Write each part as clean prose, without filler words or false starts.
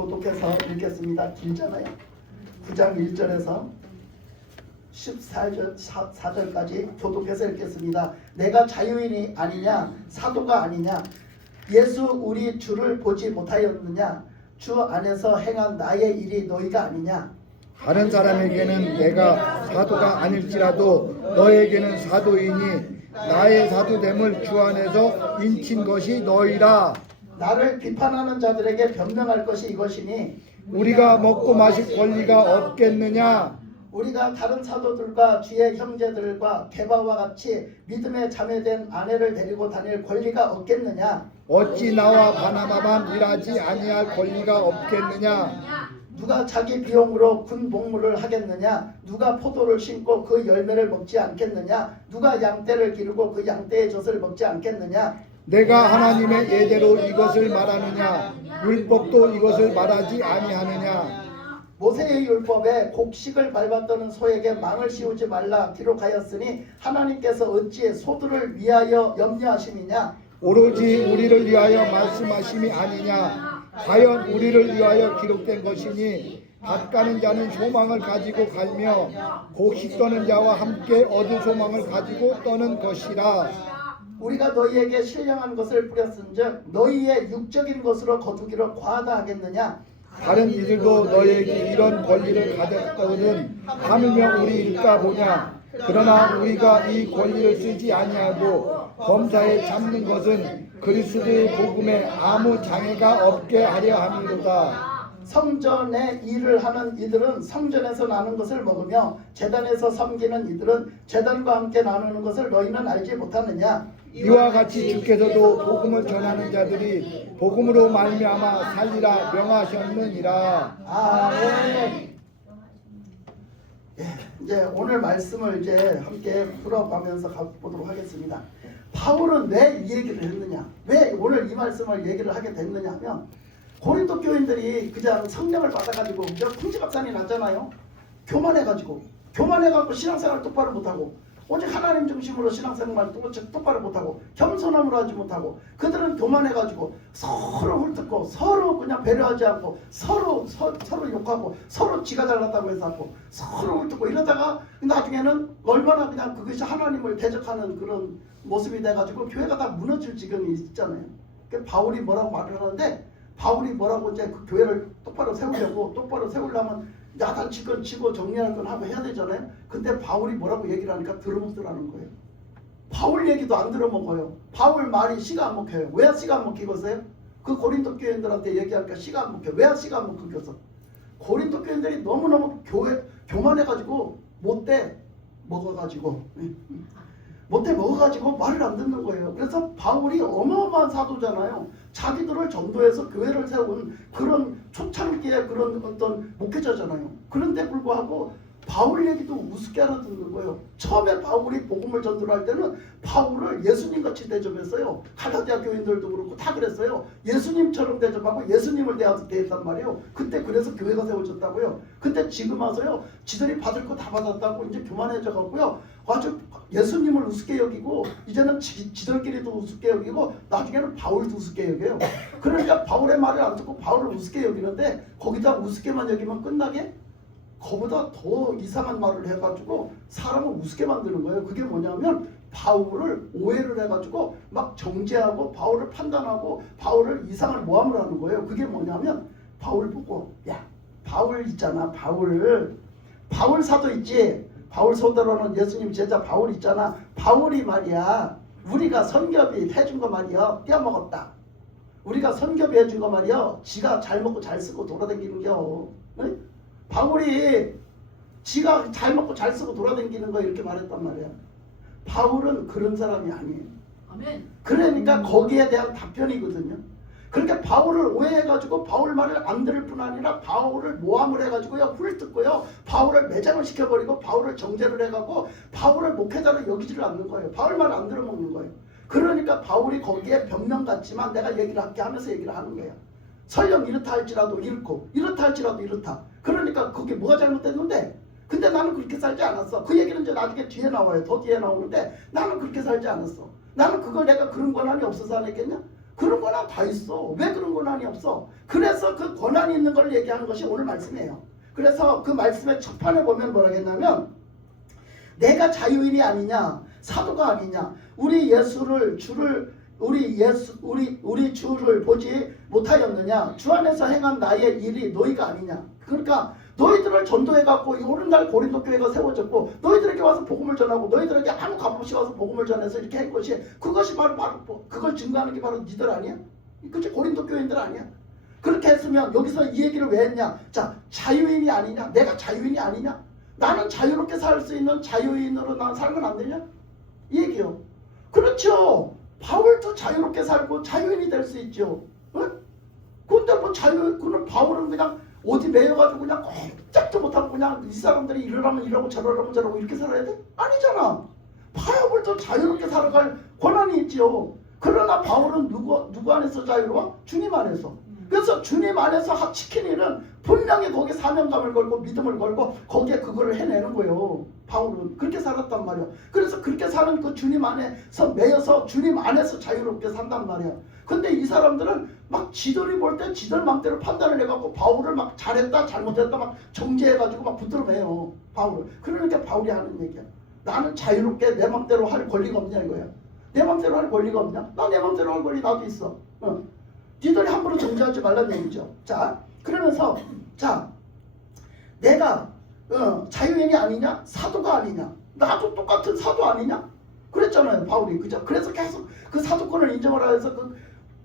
교독해서 읽겠습니다. 길잖아요. 9장 1절에서 14절까지 교독해서 읽겠습니다. 내가 자유인이 아니냐 사도가 아니냐 예수 우리 주를 보지 못하였느냐 주 안에서 행한 나의 일이 너희가 아니냐 다른 사람에게는 내가 사도가 아닐지라도 너에게는 사도이니 나의 사도됨을 주 안에서 인친 것이 너희라. 나를 비판하는 자들에게 변명할 것이 이것이니 우리가 먹고 마실 권리가 없겠느냐. 우리가 다른 사도들과 주의 형제들과 게바와 같이 믿음에 자매된 아내를 데리고 다닐 권리가 없겠느냐. 어찌 나와 바나바만 일하지 아니할 권리가 없겠느냐. 누가 자기 비용으로 군 복무를 하겠느냐. 누가 포도를 심고 그 열매를 먹지 않겠느냐. 누가 양떼를 기르고 그 양떼의 젖을 먹지 않겠느냐. 내가 하나님의 예대로 이것을 말하느냐 율법도 이것을 말하지 아니하느냐. 모세의 율법에 곡식을 밟았던 소에게 망을 씌우지 말라 기록하였으니 하나님께서 어찌 소들을 위하여 염려하심이냐. 오로지 우리를 위하여 말씀하심이 아니냐. 과연 우리를 위하여 기록된 것이니 밭 가는 자는 소망을 가지고 갈며 곡식 떠는 자와 함께 얻을 소망을 가지고 떠는 것이라. 우리가 너희에게 신령한 것을 뿌렸은즉 너희의 육적인 것으로 거두기로 과하다 하겠느냐. 다른 이들도 너희에게 이런 권리를 가졌거든 하물며 우리 일까 보냐. 그러나 우리가 이 권리를 쓰지 아니하고 범사에 참는 것은 그리스도의 복음에 아무 장애가 없게 하려 함이로다. 성전에 일을 하는 이들은 성전에서 나는 것을 먹으며 제단에서 섬기는 이들은 제단과 함께 나누는 것을 너희는 알지 못하느냐. 이와 같이 주께서도 복음을 전하는 자들이 복음으로 말미암아 살리라 명하셨느니라. 아멘. 이제 오늘 말씀을 이제 함께 풀어가면서 가보도록 하겠습니다. 바울은 왜 이 얘기를 했느냐, 왜 오늘 이 말씀을 얘기를 하게 됐느냐 하면 고린도 교인들이 그냥 성령을 받아가지고 풍지박산이 났잖아요. 교만해가지고 신앙생활 똑바로 못하고 오직 하나님 중심으로 신앙생활 똑바로 못하고 겸손함으로 하지 못하고 그들은 교만해가지고 서로 훑듣고 서로 그냥 배려하지 않고 서로 욕하고 서로 지가 잘났다고 해서 하고 서로 훑듣고 이러다가 나중에는 얼마나 그냥 그것이 하나님을 대적하는 그런 모습이 돼가지고 교회가 다 무너질 지경이 있잖아요. 그러니까 바울이 뭐라고 말을 하는데 바울이 뭐라고 이제 그 교회를 똑바로 세우려면 야단칠 건 치고 정리할 건 하고 해야 되잖아요. 근데 바울이 뭐라고 얘기를 하니까 들어먹더라는 거예요. 바울 얘기도 안 들어먹어요. 바울 말이 씨가 안 먹혀요. 왜 씨가 안 먹히겠어요? 그 고린도 교인들한테 얘기하니까 씨가 안 먹혀. 왜 씨가 안 먹혀서? 고린도 교인들이 너무너무 교만해가지고 못돼 먹어가지고 말을 안 듣는 거예요. 그래서 바울이 어마어마한 사도잖아요. 자기들을 전도해서 교회를 세운 그런 초창기의 그런 어떤 목회자잖아요. 그런데 불구하고 바울 얘기도 우습게 알아듣는 거예요. 처음에 바울이 복음을 전도를 할 때는 바울을 예수님같이 대접했어요. 갈라디아 교인들도 그렇고 다 그랬어요. 예수님처럼 대접하고 예수님을 대했단 말이에요. 그때 그래서 교회가 세워졌다고요. 근데 지금 와서요, 지들이 받을 거 다 받았다고 이제 교만해져 갖고요, 아주 예수님을 우습게 여기고 이제는 지들끼리도 우습게 여기고 나중에는 바울도 우습게 여겨요. 그러니까 바울의 말을 안 듣고 바울을 우습게 여기는데 거기다 우습게만 여기면 끝나게 그보다 더 이상한 말을 해가지고 사람을 우습게 만드는 거예요. 그게 뭐냐면 바울을 오해를 해가지고 막 정죄하고 바울을 판단하고 바울을 이상한 모함을 하는 거예요. 그게 뭐냐면 바울 보고 야 바울 있잖아, 바울 사도 있지, 바울 소대로는 예수님 제자 바울 있잖아, 바울이 말이야 우리가 선교비 해준 거 말이야 떼어먹었다. 우리가 선교비 해준 거 말이야 지가 잘 먹고 잘 쓰고 돌아다니는 겨. 응? 바울이 지가 잘 먹고 잘 쓰고 돌아다니는 거 이렇게 말했단 말이야. 바울은 그런 사람이 아니에요. 아멘. 그러니까 거기에 대한 답변이거든요. 그러니까 바울을 오해해가지고 바울 말을 안 들을 뿐 아니라 바울을 모함을 해가지고요, 훑듣고요, 바울을 매장을 시켜버리고 바울을 정죄를 해가고 바울을 목회자로 여기지를 않는 거예요. 바울 말 안 들어먹는 거예요. 그러니까 바울이 거기에 변명 같지만 내가 얘기를 할게 하면서 얘기를 하는 거예요. 설령 이렇다 할지라도 이렇고 이렇다 할지라도 이렇다. 그러니까 그게 뭐가 잘못됐는데, 근데 나는 그렇게 살지 않았어. 그 얘기는 이제 나중에 뒤에 나와요. 더 뒤에 나오는데 나는 그렇게 살지 않았어. 나는 그걸 내가 그런 권한이 없어서 안 했겠냐? 그런 권한 다 있어. 왜 그런 권한이 없어? 그래서 그 권한이 있는 걸 얘기하는 것이 오늘 말씀이에요. 그래서 그 말씀의 첫 판에 보면 뭐라 했냐면 내가 자유인이 아니냐 사도가 아니냐 우리 예수를 주를 우리 주를 보지 못하였느냐 주 안에서 행한 나의 일이 너희가 아니냐. 그러니까 너희들을 전도해갖고 오늘날 고린도 교회가 세워졌고 너희들에게 와서 복음을 전하고 너희들에게 아무 값 없이 와서 복음을 전해서 이렇게 한 것이 그것이 바로 그걸 증거하는 게 바로 니들 아니야? 그치? 고린도 교인들 아니야? 그렇게 했으면 여기서 이 얘기를 왜 했냐? 자, 자유인이 아니냐? 내가 자유인이 아니냐? 나는 자유롭게 살 수 있는 자유인으로 난 살면 안 되냐? 이 얘기요. 그렇죠. 바울도 자유롭게 살고 자유인이 될 수 있죠. 응? 근데 뭐 그는 바울은 그냥 어디 매여가지고 그냥 꼼짝도 못하고 그냥 이 사람들이 이러라면 이러고 저러라면 저러고 이렇게 살아야 돼? 아니잖아. 바울도 자유롭게 살아갈 권한이 있죠. 그러나 바울은 누구 안에서 자유로워? 주님 안에서. 그래서 주님 안에서 지킨 일은 분명히 거기에 사명감을 걸고 믿음을 걸고 거기에 그거를 해내는 거예요. 바울은 그렇게 살았단 말이야. 그래서 그렇게 사는 그 주님 안에서 매여서 주님 안에서 자유롭게 산단 말이야. 근데 이 사람들은 막 지들이 볼 때 지들 맘대로 판단을 해갖고 바울을 막 잘했다 잘못했다 막 정죄해가지고 막 붙들어매요. 바울을. 그러니까 바울이 하는 얘기야. 나는 자유롭게 내 맘대로 할 권리가 없냐 이거야. 내 맘대로 할 권리가 없냐? 나 내 맘대로 할 권리 나도 있어. 니들이 함부로 정죄하지 말라는 얘기죠. 자, 그러면서 자, 내가 자유인이 아니냐? 사도가 아니냐? 나도 똑같은 사도 아니냐? 그랬잖아요, 바울이. 그죠? 그래서 계속 그 사도권을 인정을 해서 그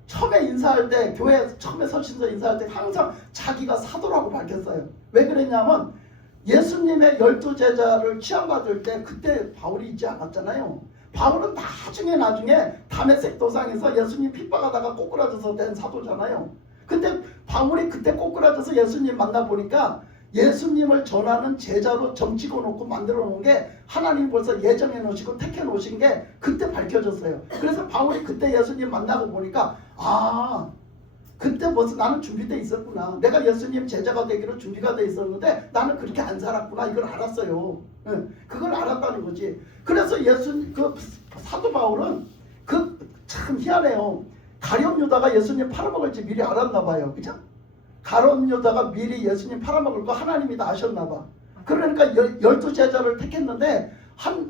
처음에 인사할 때 교회 처음에 서신서 인사할 때 항상 자기가 사도라고 밝혔어요. 왜 그랬냐면 예수님의 12제자를 취함받을 때 그때 바울이 있지 않았잖아요. 바울은 나중에 다메섹 도상에서 예수님 핍박하다가 꼬꾸라져서 된 사도잖아요. 근데 바울이 그때 꼬꾸라져서 예수님 만나보니까 예수님을 전하는 제자로 점찍어 놓고 만들어 놓은 게 하나님 벌써 예정해 놓으시고 택해 놓으신 게 그때 밝혀졌어요. 그래서 바울이 그때 예수님 만나고 보니까 그때 벌써 나는 준비되어 있었구나. 내가 예수님 제자가 되기로 준비가 되어 있었는데 나는 그렇게 안 살았구나. 이걸 알았어요. 그걸 알았다는 거지. 그래서 그 사도 바울은 참 희한해요. 가룟 유다가 예수님 팔아먹을지 미리 알았나 봐요. 그죠? 가룟 유다가 미리 예수님 팔아먹을 거 하나님이 다 아셨나 봐. 그러니까 12제자를 택했는데 한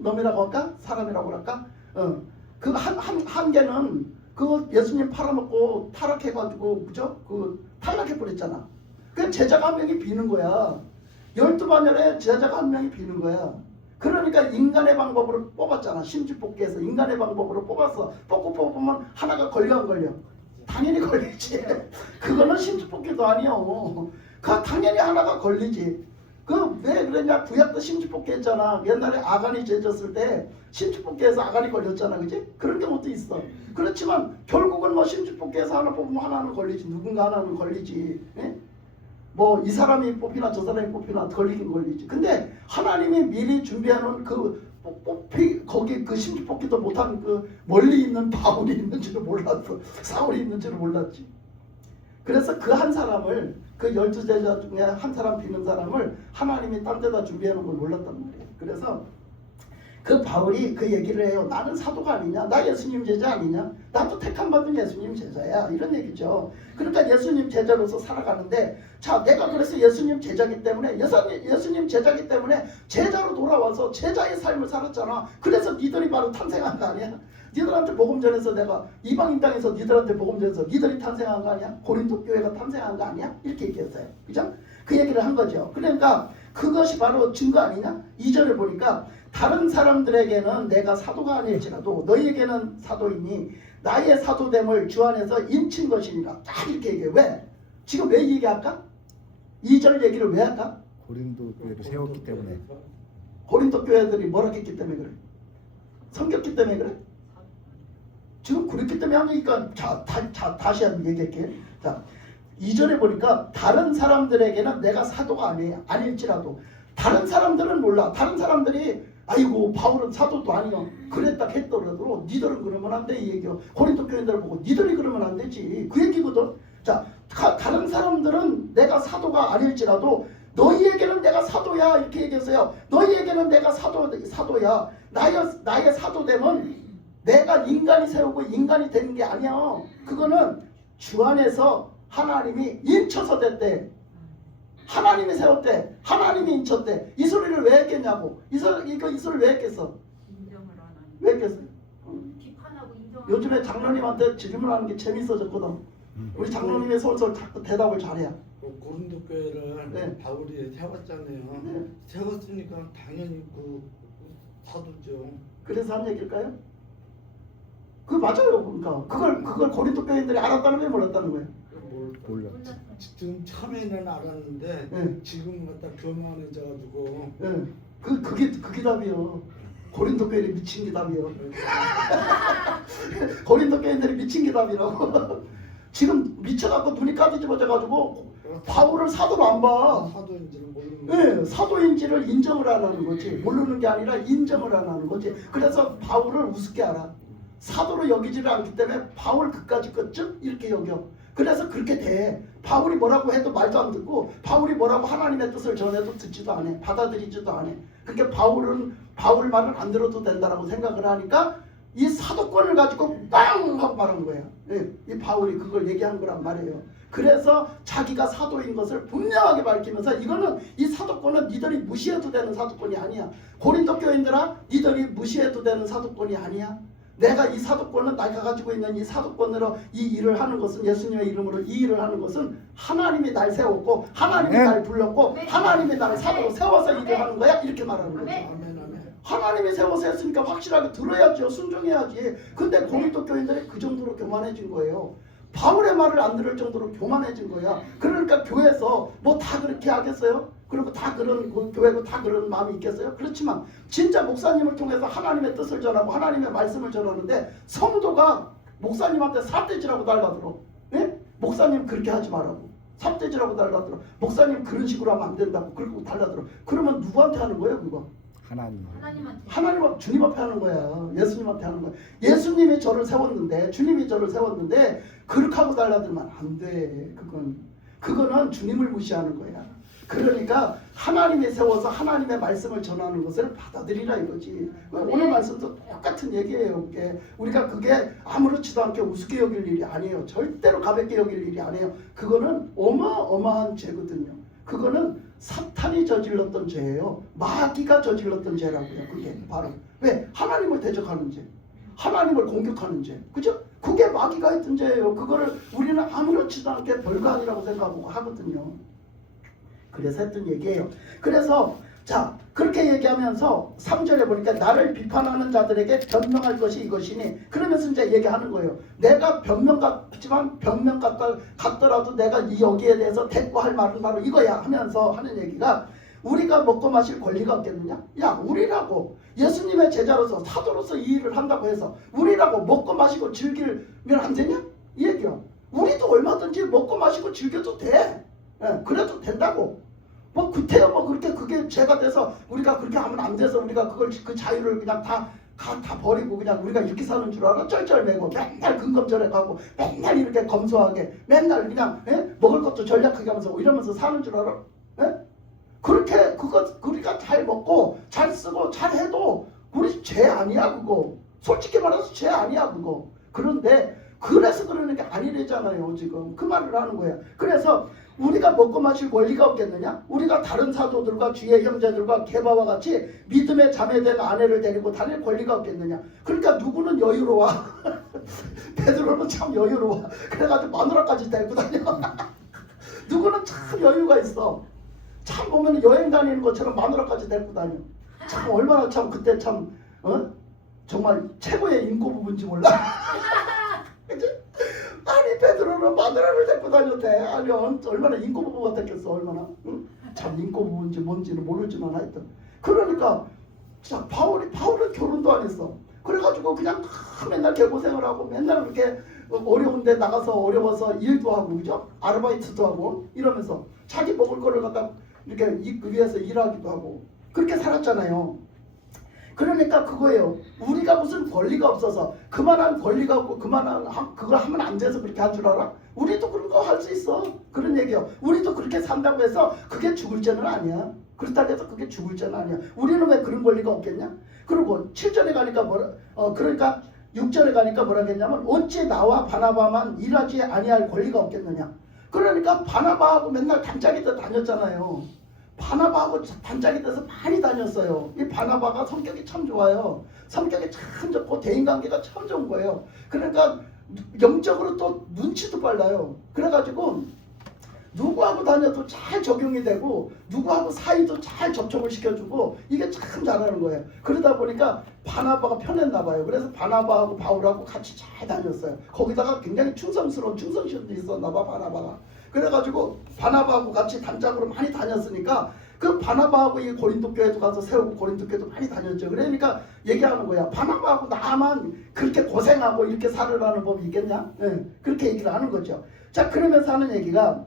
놈이라고 할까? 사람이라고 할까? 그 한 개는 그 예수님 팔아먹고 타락해가지고 그죠? 그 탈락해버렸잖아. 그 제자가 한 명이 비는 거야. 12반열에 제자가 한 명이 비는 거야. 그러니까 인간의 방법으로 뽑았잖아. 심지뽑기에서 인간의 방법으로 뽑았어. 뽑으면 하나가 걸려 안 걸려? 당연히 걸리지. 그거는 심지뽑기도 아니요. 그 당연히 하나가 걸리지. 그 왜 그러냐? 구약도 심지뽑기 했잖아. 옛날에 아간이 죄졌을 때 심지뽑기에서 아간이 걸렸잖아. 그지? 그런 경우도 있어. 그렇지만 결국은 뭐 심지뽑기에서 하나 뽑으면 하나는 걸리지. 누군가 하나는 걸리지. 예? 뭐 이 사람이 뽑히나 저 사람이 뽑히나 걸리긴 걸리지. 근데 하나님이 미리 준비해놓은 거기 그 심지뽑기도 못한 그 멀리 있는 바울이 있는지를 몰랐어. 사울이 있는지를 몰랐지. 그래서 그 한 사람을 그 12제자 중에 한 사람 비는 사람을 하나님이 딴 데다 준비해놓은 걸 몰랐단 말이에요. 그래서 그 바울이 그 얘기를 해요. 나는 사도가 아니냐? 나 예수님 제자 아니냐? 나도 택함 받은 예수님 제자야. 이런 얘기죠. 그러니까 예수님 제자로서 살아가는데 자, 내가 그래서 예수님 제자기 때문에 예수님 제자기 때문에 제자로 돌아와서 제자의 삶을 살았잖아. 그래서 니들이 바로 탄생한 거 아니야? 니들한테 복음 전해서 내가 이방인 땅에서 니들한테 복음 전해서 니들이 탄생한 거 아니야? 고린도 교회가 탄생한 거 아니야? 이렇게 얘기했어요. 그죠? 그 얘기를 한 거죠. 그러니까 그것이 바로 증거 아니냐? 2절에 보니까 다른 사람들에게는 내가 사도가 아닐지라도 너희에게는 사도이니 나의 사도됨을 주 안에서 인친 것이니라. 딱 이렇게 얘기해. 왜? 지금 왜 얘기할까? 2절 얘기를 왜 할까? 고린도 교회를 세웠기 때문에. 고린도 교회들이 뭐라 했기 때문에 그래? 섬겼기 때문에 그래? 지금 그랬기 때문에 하니까 다시 한번 얘기할게. 자, 2절에 보니까 다른 사람들에게는 내가 사도가 아닐지라도 다른 사람들은 몰라. 다른 사람들이 아이고 바울은 사도도 아니요 그랬다 했더라도 니들은 그러면 안 돼 이 얘기요. 고린도 교인들을 보고 니들이 그러면 안 되지 그 얘기거든. 자, 다른 사람들은 내가 사도가 아닐지라도 너희에게는 내가 사도야 이렇게 얘기했어요. 너희에게는 내가 사도야. 나의 사도됨은 내가 인간이 세우고 인간이 되는 게 아니야. 그거는 주 안에서 하나님이 인쳐서 됐대. 하나님이 세웠대. 하나님이 인쳤대. 이 소리를 왜 했겠냐고. 이 소리를 왜 했겠어? 인정을 안 하는. 왜 했겠어요? 비판하고 인정. 요즘에 장로님한테 질문하는 게 재밌어졌거든. 우리 장로님의 솔솔 자꾸 대답을 잘해요. 고린도 교회를 네. 바울이 세웠잖아요. 네. 세웠으니까 당연히 그 사도죠. 그래서 한 얘기일까요? 그 맞아요. 그러니까 그걸 고린도 교인들이 알았다는 거예요, 몰랐다는 거예요? 몰랐지. 지금 처음에는 알았는데 네. 지금 갖다 교만해져가지고 예. 그게 답이요. 고린도 교인이 미친 게 답이요. 고린도 교인들이 미친 게 답이라고. 지금 미쳐갖고 눈이 까뒤집어져가지고 바울을 사도로 안 봐. 사도인지를 모르는 예, 사도인지를 인정을 안 하는 거지. 모르는 게 아니라 인정을 안 하는 거지. 그래서 바울을 우습게 알아. 사도로 여기지를 않기 때문에 바울 그까지 끝쯤 이렇게 여겨. 그래서 그렇게 돼. 바울이 뭐라고 해도 말도 안 듣고, 바울이 뭐라고 하나님의 뜻을 전해도 듣지도 않아. 받아들이지도 않아. 그러니까 바울 말을 안 들어도 된다라고 생각을 하니까 이 사도권을 가지고 빵 하고 말한 거야. 예, 이 바울이 그걸 얘기한 거란 말이에요. 그래서 자기가 사도인 것을 분명하게 밝히면서 이거는 이 사도권은 니들이 무시해도 되는 사도권이 아니야. 고린도 교인들아, 니들이 무시해도 되는 사도권이 아니야. 내가 이 사도권은 내가 가지고 있는 이 사도권으로 이 일을 하는 것은, 예수님의 이름으로 이 일을 하는 것은 하나님이 날 세웠고 하나님이 아멘. 날 불렀고 하나님이 나를 사도로 세워서 일을 하는 거야. 이렇게 말하는 거죠. 아멘. 아멘 아멘. 하나님이 세워서 했으니까 확실하게 들어야죠. 순종해야지. 근데 고린도 교인들이 그 정도로 교만해진 거예요. 바울의 말을 안 들을 정도로 교만해진 거야. 그러니까 교회에서 뭐 다 그렇게 하겠어요? 그리고 다 그런 교회고 다 그런 마음이 있겠어요? 그렇지만 진짜 목사님을 통해서 하나님의 뜻을 전하고 하나님의 말씀을 전하는데 성도가 목사님한테 삿대질하고 달라들어. 예? 목사님 그렇게 하지 말라고. 삿대질하고 달라들어. 목사님 그런 식으로 하면 안 된다고. 그러고 달라들어. 그러면 누구한테 하는 거예요, 그거? 하나님. 하나님한테. 하나님, 주님 앞에 하는 거야. 예수님한테 하는 거야. 예수님이 저를 세웠는데, 주님이 저를 세웠는데 그렇게 하고 달라들면 안 돼. 그거는 주님을 무시하는 거야. 그러니까 하나님이 세워서 하나님의 말씀을 전하는 것을 받아들이라 이거지. 오늘 말씀도 똑같은 얘기예요. 우리가 그게 아무렇지도 않게 우습게 여길 일이 아니에요. 절대로 가볍게 여길 일이 아니에요. 그거는 어마어마한 죄거든요. 그거는 사탄이 저질렀던 죄예요. 마귀가 저질렀던 죄라고요. 그게 바로 왜? 하나님을 대적하는 죄, 하나님을 공격하는 죄, 그죠? 그게 마귀가 했던 죄예요. 그거를 우리는 아무렇지도 않게 별거 아니라고 생각하고 하거든요. 그래서 했던 얘기예요. 그래서 자 그렇게 얘기하면서 3절에 보니까 나를 비판하는 자들에게 변명할 것이 이것이니, 그러면서 이제 얘기하는 거예요. 내가 변명 같지만 변명 같더라도 내가 이 여기에 대해서 대꾸할 말은 바로 이거야 하면서 하는 얘기가, 우리가 먹고 마실 권리가 없겠느냐? 야, 우리라고 예수님의 제자로서 사도로서 이 일을 한다고 해서 우리라고 먹고 마시고 즐기면 안 되냐? 이 얘기야. 우리도 얼마든지 먹고 마시고 즐겨도 돼. 예, 그래도 된다고. 뭐 그때요 뭐 그렇게 그게 죄가 돼서 우리가 그렇게 하면 안 돼서 우리가 그걸 그 자유를 그냥 다 버리고 그냥 우리가 이렇게 사는 줄 알아? 쩔쩔매고 맨날 근검절에 가고 맨날 이렇게 검소하게 맨날 그냥 먹을 것도 전략하게 하면서 이러면서 사는 줄 알아? 그렇게 우리가 잘 먹고 잘 쓰고 잘 해도 우리 죄 아니야 그거. 솔직히 말해서 죄 아니야 그거. 그런데 그래서 그러는 게 아니래잖아요. 지금 그 말을 하는 거야. 그래서 우리가 먹고 마실 권리가 없겠느냐? 우리가 다른 사도들과 주의 형제들과 게바와 같이 믿음의 자매된 아내를 데리고 다닐 권리가 없겠느냐? 그러니까 누구는 여유로워. 베드로는 참 여유로워. 그래가지고 마누라까지 데리고 다녀. 누구는 참 여유가 있어. 참 보면 여행 다니는 것처럼 마누라까지 데리고 다녀. 참 얼마나 참 그때 참 정말 최고의 인고 부분인지 몰라. 그치? 아니 베드로는 마누라를 데리고 다녔대. 아니 얼마나 인고 부부 같았겠어. 얼마나. 응? 참 인고 부부인지 뭔지는 모르지만 하여튼. 그러니까 자 바울은 결혼도 안 했어. 그래가지고 그냥 맨날 개고생을 하고 맨날 그렇게 어려운데 나가서 어려워서 일도 하고 그죠? 아르바이트도 하고 이러면서 자기 먹을 거를 갖다 이렇게 위해서 일하기도 하고 그렇게 살았잖아요. 그러니까 그거예요. 우리가 무슨 권리가 없어서 그만한 권리가 없고 그만한 그걸 하면 안 돼서 그렇게 한 줄 알아? 우리도 그런 거 할 수 있어. 그런 얘기요. 우리도 그렇게 산다고 해서 그게 죽을 죄는 아니야. 그렇다고 해서 그게 죽을 죄는 아니야. 우리는 왜 그런 권리가 없겠냐? 그리고 7절에 가니까 그러니까 6절에 가니까 뭐라 했냐면 어찌 나와 바나바만 일하지 아니할 권리가 없겠느냐. 그러니까 바나바하고 맨날 단짝이 돼 다녔잖아요. 바나바하고 단짝이 돼서 많이 다녔어요. 이 바나바가 성격이 참 좋아요. 성격이 참 좋고 대인관계가 참 좋은 거예요. 그러니까 영적으로 또 눈치도 빨라요. 그래가지고 누구하고 다녀도 잘 적용이 되고 누구하고 사이도 잘 접촉을 시켜주고 이게 참 잘하는 거예요. 그러다 보니까 바나바가 편했나 봐요. 그래서 바나바하고 바울하고 같이 잘 다녔어요. 거기다가 굉장히 충성스러운 충성심도 있었나 봐 바나바가. 그래가지고 바나바하고 같이 단짝으로 많이 다녔으니까 그 바나바하고 이 고린도 교회도 가서 세우고 고린도 교회도 많이 다녔죠. 그러니까 얘기하는 거야. 바나바하고 나만 그렇게 고생하고 이렇게 살으라는 법이 있겠냐? 네, 그렇게 얘기를 하는 거죠. 자, 그러면서 하는 얘기가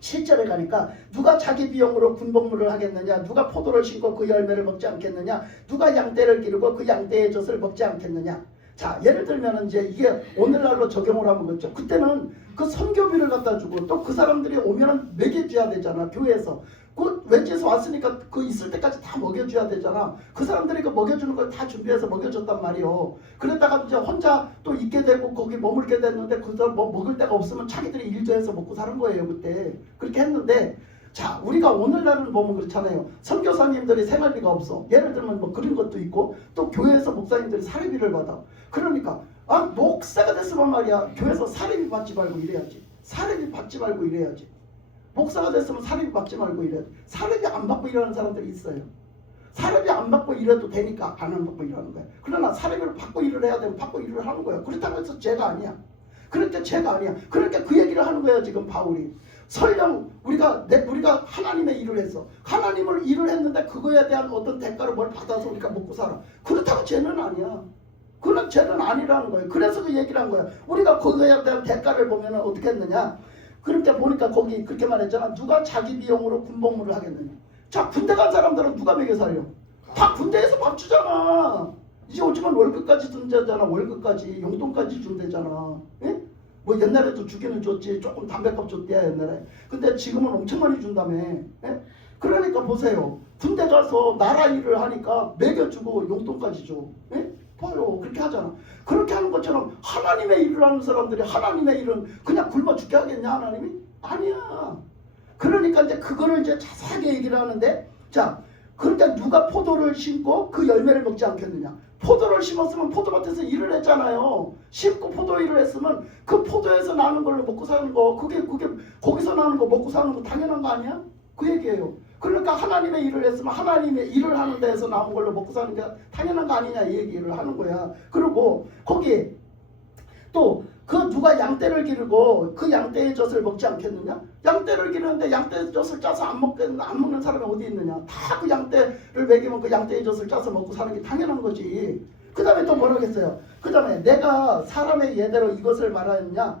7절에 가니까 누가 자기 비용으로 군복무를 하겠느냐, 누가 포도를 심고 그 열매를 먹지 않겠느냐, 누가 양떼를 기르고 그 양떼의 젖을 먹지 않겠느냐. 자, 예를 들면 이제 이게 오늘날로 적용을 하면 그렇죠. 그때는 그 선교비를 갖다 주고 또 그 사람들이 오면은 먹여줘야 되잖아. 교회에서 그 왠지에서 왔으니까 그 있을 때까지 다 먹여줘야 되잖아. 그 사람들이 그 먹여주는 걸 다 준비해서 먹여줬단 말이요. 그랬다가 이제 혼자 또 있게 되고 거기 머물게 됐는데 그 사람 뭐 먹을 데가 없으면 자기들이 일도 해서 먹고 사는 거예요. 그때 그렇게 했는데, 자, 우리가 오늘날은 보면 그렇잖아요. 선교사님들이 생활비가 없어. 예를 들면 뭐 그런 것도 있고 또 교회에서 목사님들이 사례비를 받아. 그러니까 목사가 됐으면 말이야, 교회에서 사례비 받지 말고 이래야지. 사례비 받지 말고 이래야지. 목사가 됐으면 사례비 받지 말고 이래야지. 사례비 안 받고 일하는 사람들이 있어요. 사례비 안 받고 일해도 되니까 안 받고 일하는 거야. 그러나 사례비를 받고 일을 해야 되면 받고 일을 하는 거야. 그렇다고 해서 죄가 아니야. 그러니까 죄가 아니야. 그러니까 그 얘기를 하는 거야 지금 바울이. 설령 우리가 하나님의 일을 했어. 하나님을 일을 했는데 그거에 대한 어떤 대가를 뭘 받아서 우리가 먹고 살아. 그렇다고 죄는 아니야. 그건 죄는 아니라는 거예요. 그래서 그 얘기를 한 거야. 우리가 그거에 대한 대가를 보면 어떻게 했느냐. 그렇게 보니까 거기 그렇게 말했잖아. 누가 자기 비용으로 군복무를 하겠느냐. 자, 군대 간 사람들은 누가 먹여 살려? 다 군대에서 밥 주잖아. 이제 오지만 월급까지 준대잖아. 월급까지 용돈까지 준대잖아. 예? 뭐 옛날에도 주기는 줬지. 조금 담배값 줬대야 옛날에. 근데 지금은 엄청 많이 준다며. 예? 그러니까 보세요. 군대 가서 나라 일을 하니까 먹여주고 용돈까지 줘. 예? 봐요. 그렇게 하잖아. 그렇게 하는 것처럼 하나님의 일을 하는 사람들이 하나님의 일은 그냥 굶어 죽게 하겠냐 하나님이? 아니야. 그러니까 이제 그거를 이제 자세하게 얘기를 하는데, 자, 그러니까 누가 포도를 심고 그 열매를 먹지 않겠느냐. 포도를 심었으면 포도밭에서 일을 했잖아요. 심고 포도 일을 했으면 그 포도에서 나는 걸로 먹고 사는 거, 그게 거기서 나는 거 먹고 사는 거 당연한 거 아니야? 그 얘기예요. 그러니까 하나님의 일을 했으면 하나님의 일을 하는 데에서 나온 걸로 먹고 사는 게 당연한 거 아니냐 이 얘기를 하는 거야. 그리고 거기 또 그 누가 양떼를 기르고 그 양떼의 젖을 먹지 않겠느냐? 양떼를 기르는데 양떼의 젖을 짜서 안 먹는 사람이 어디 있느냐? 다 그 양떼를 먹이면 그 양떼의 젖을 짜서 먹고 사는 게 당연한 거지. 그 다음에 또 뭐라고 했어요? 그 다음에 내가 사람의 예대로 이것을 말하느냐?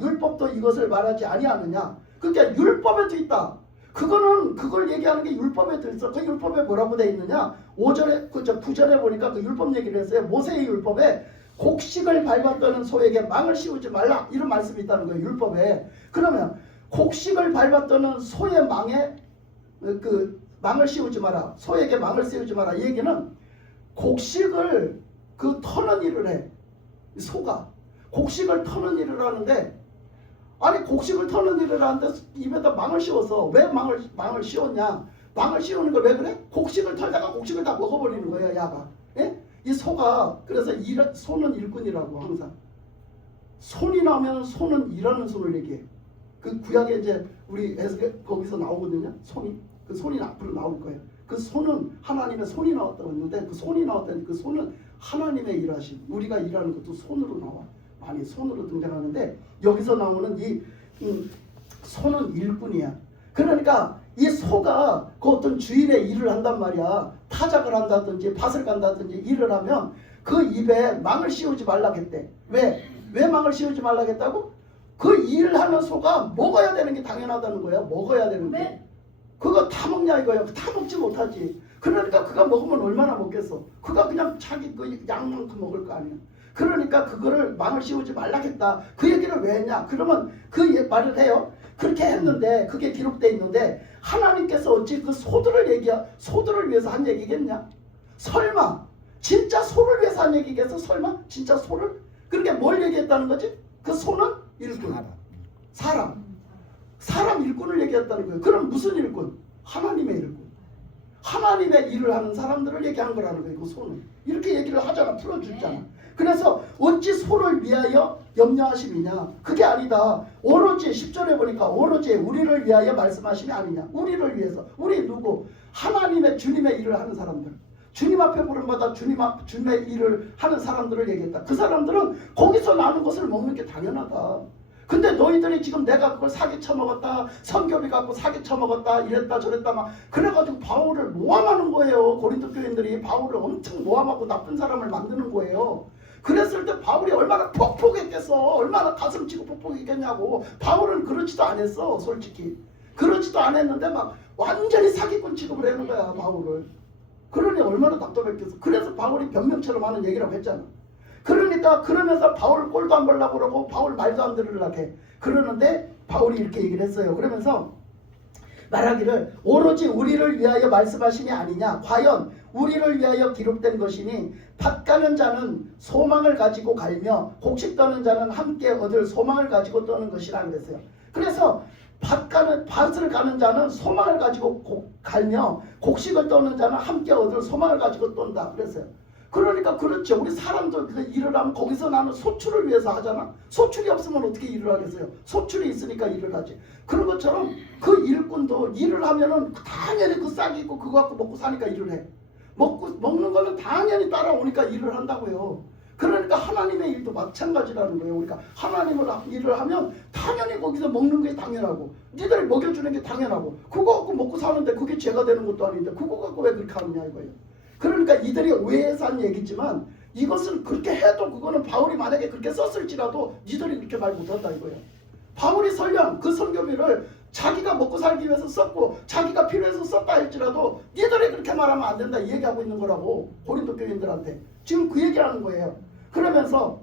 율법도 이것을 말하지 아니하느냐? 그러니까 율법에도 있다. 그걸 얘기하는 게 율법에 있어. 그 율법에 뭐라고 돼 있느냐? 5절에 9절에 보니까 그 율법 얘기를 했어요. 모세의 율법에 곡식을 밟았다는 소에게 망을 씌우지 말라, 이런 말씀이 있다는 거예요. 율법에. 그러면 곡식을 밟았다는 소의 망에 그 망을 씌우지 마라, 소에게 망을 씌우지 마라, 이 얘기는 곡식을 터는 일을 해. 소가 곡식을 터는 일을 하는데, 아니 곡식을 터는 일을 하는데 입에다 망을 씌워서 왜 망을 씌웠냐? 망을 씌우는 걸 왜 그래? 곡식을 털다가 곡식을 다 먹어버리는 거예요, 야가. 예? 이 소가, 그래서 소는 일꾼이라고 항상. 손이 나오면 소는 일하는 손을 얘기해. 그 구약에 이제 우리 에스겔 거기서 나오거든요. 손이. 그 손이 앞으로 나올 거예요. 그 손은 하나님의 손이 나왔다고 했는데, 그 손이 나왔다는 그 손은 하나님의 일하심. 우리가 일하는 것도 손으로 나와. 많이 손으로 등장하는데, 여기서 나오는 이 소는 일꾼이야. 그러니까 이 소가 그 어떤 주인의 일을 한단 말이야. 타작을 한다든지 밭을 간다든지 일을 하면 그 입에 망을 씌우지 말라겠대. 왜 망을 씌우지 말라겠다고? 그 일을 하는 소가 먹어야 되는 게 당연하다는 거야. 먹어야 되는 게. 왜? 그거 다 먹냐 이거야. 다 먹지 못하지. 그러니까 그가 먹으면 얼마나 먹겠어. 그가 그냥 자기 그 양만큼 먹을 거 아니야. 그러니까 그거를 망을 씌우지 말라겠다. 그 얘기를 왜 했냐? 그러면 그 말을 해요. 그렇게 했는데 그게 기록되어 있는데, 하나님께서 어찌 그 소들을 위해서 한 얘기겠냐? 설마 진짜 소를 위해서 한 얘기겠어? 설마? 진짜 소를? 그렇게 뭘 얘기했다는 거지? 그 소는 일꾼. 사람 일꾼을 얘기했다는 거예요. 그럼 무슨 일꾼? 하나님의 일꾼. 하나님의 일을 하는 사람들을 얘기한 거라는 거예요. 그 소는. 이렇게 얘기를 하잖아. 풀어주잖아. 그래서 어찌 소를 위하여 염려하심이냐? 그게 아니다. 오로지 10절에 보니까 오로지 우리를 위하여 말씀하심이 아니냐? 우리를 위해서. 우리 누구? 하나님의 주님의 일을 하는 사람들. 주님 앞에 부름받아 주님의 일을 하는 사람들을 얘기했다. 그 사람들은 거기서 나는 것을 먹는 게 당연하다. 근데 너희들이 지금 내가 그걸 사기 쳐먹었다, 성교비 갖고 사기 쳐먹었다, 이랬다 저랬다 막 그래가지고 바울을 모함하는 거예요. 고린도 교인들이 바울을 엄청 모함하고 나쁜 사람을 만드는 거예요. 그랬을 때 바울이 얼마나 폭폭했겠어. 얼마나 가슴 치고 폭폭했겠냐고. 바울은 그렇지도 않았어. 솔직히 그렇지도 않았는데 막 완전히 사기꾼 취급을 하는 거야 바울을. 그러니 얼마나 답답했겠어. 그래서 바울이 변명처럼 하는 얘기라고 했잖아. 그러니까 그러면서 바울 꼴도 안 보려고 그러고 바울 말도 안 들으려고 해. 그러는데 바울이 이렇게 얘기를 했어요. 그러면서 말하기를 오로지 우리를 위하여 말씀하심이 아니냐. 과연 우리를 위하여 기록된 것이니 밭 가는 자는 소망을 가지고 갈며 곡식 떠는 자는 함께 얻을 소망을 가지고 떠는 것이라 그랬어요. 그래서 밭을 가는 자는 소망을 가지고 갈며 곡식을 떠는 자는 함께 얻을 소망을 가지고 떤다 그랬어요. 그러니까 그렇죠. 우리 사람도 그 일을 하면 거기서 나는 소출을 위해서 하잖아. 소출이 없으면 어떻게 일을 하겠어요. 소출이 있으니까 일을 하지. 그런 것처럼 그 일꾼도 일을 하면은 당연히 그 싹이 있고 그거 갖고 먹고 사니까 일을 해. 먹는 거는 당연히 따라오니까 일을 한다고요. 그러니까 하나님의 일도 마찬가지라는 거예요. 우리가 하나님을 일을 하면 당연히 거기서 먹는 게 당연하고 니들이 먹여주는 게 당연하고 그거 갖고 먹고 사는데 그게 죄가 되는 것도 아닌데 그거 갖고 왜 그렇게 하느냐 이거예요. 그러니까 이들이 오해해서 한 얘기지만 이것은 그렇게 해도 그거는 바울이 만약에 그렇게 썼을지라도 니들이 그렇게 말 못한다 이거예요. 바울이 설령 그 선교비를 자기가 먹고 살기 위해서 썼고 자기가 필요해서 썼다 할지라도 니들이 그렇게 말하면 안 된다 이 얘기하고 있는 거라고 고린도 교인들한테 지금 그 얘기하는 거예요. 그러면서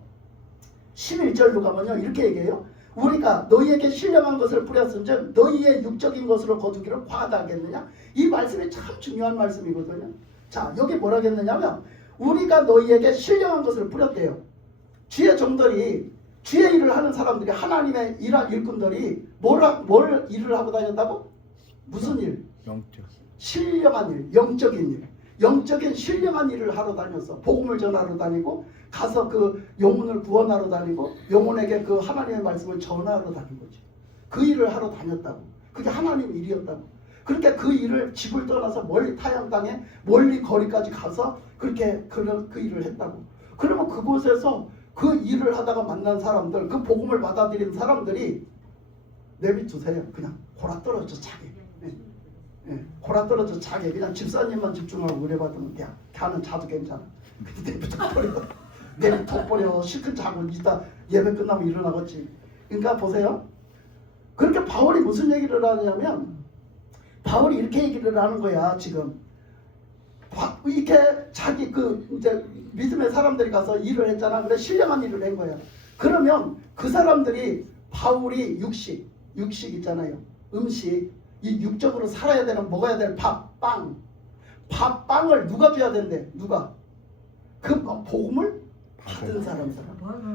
11절로 가면요 이렇게 얘기해요. 우리가 너희에게 신령한 것을 뿌렸은즉 너희의 육적인 것으로 거두기를 과하다겠느냐. 이 말씀이 참 중요한 말씀이거든요. 자 여기 뭐라 했느냐면 우리가 너희에게 신령한 것을 뿌렸대요. 주의 종들이 주의 일을 하는 사람들이 하나님의 일꾼들이 뭘 일을 하고 다녔다고? 무슨 일? 영적. 신령한 일, 영적인 일. 영적인 신령한 일을 하러 다녔어. 복음을 전하러 다니고 가서 그 영혼을 구원하러 다니고 영혼에게 그 하나님의 말씀을 전하러 다닌 거지. 그 일을 하러 다녔다고. 그게 하나님 일이었다고. 그렇게 그 일을 집을 떠나서 멀리 타양 땅에 멀리 거리까지 가서 그렇게 그 일을 했다고. 그러면 그곳에서 그 일을 하다가 만난 사람들, 그 복음을 받아들인 사람들이 내비두세요. 그냥 골아 떨어져 자기. 골아 떨어져 자기. 그냥 집사님만 집중하고 의뢰 받으면 그냥 걔는 자도 괜찮아. 근데 내비둬 버려. 실컷 자고 이따 예배 끝나면 일어나겠지. 그러니까 보세요. 그렇게 바울이 무슨 얘기를 하냐면 바울이 이렇게 얘기를 하는 거야 지금. 이렇게 자기 그 이제 믿음의 사람들이 가서 일을 했잖아. 그래 신령한 일을 한 거야. 그러면 그 사람들이 바울이 육식 있잖아요. 음식 이 육적으로 살아야 되는 먹어야 될 빵을 누가 줘야 된대? 누가? 그 복음을 받은 사람들.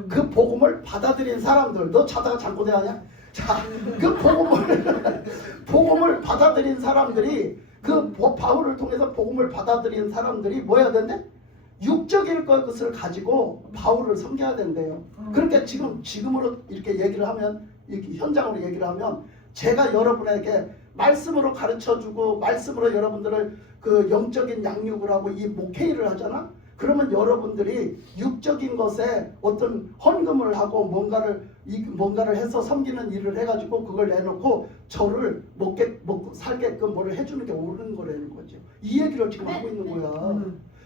그 복음을 받아들인 사람들. 너 자다가 잠꼬대하냐? 자, 그 복음을 받아들인 사람들이 그 바울을 통해서 복음을 받아들인 사람들이 뭐 해야 된대? 육적인 것을 가지고 바울을 섬겨야 된대요. 그렇게 지금으로 이렇게 얘기를 하면 이렇게 현장으로 얘기를 하면 제가 여러분에게 말씀으로 가르쳐주고 말씀으로 여러분들을 그 영적인 양육을 하고 이 목회를 하잖아. 그러면 여러분들이 육적인 것에 어떤 헌금을 하고 뭔가를 해서 섬기는 일을 해가지고 그걸 내놓고 저를 먹고 살게끔 뭐를 해주는 게 옳은 거라는 거죠. 이 얘기를 지금 하고 있는 거야.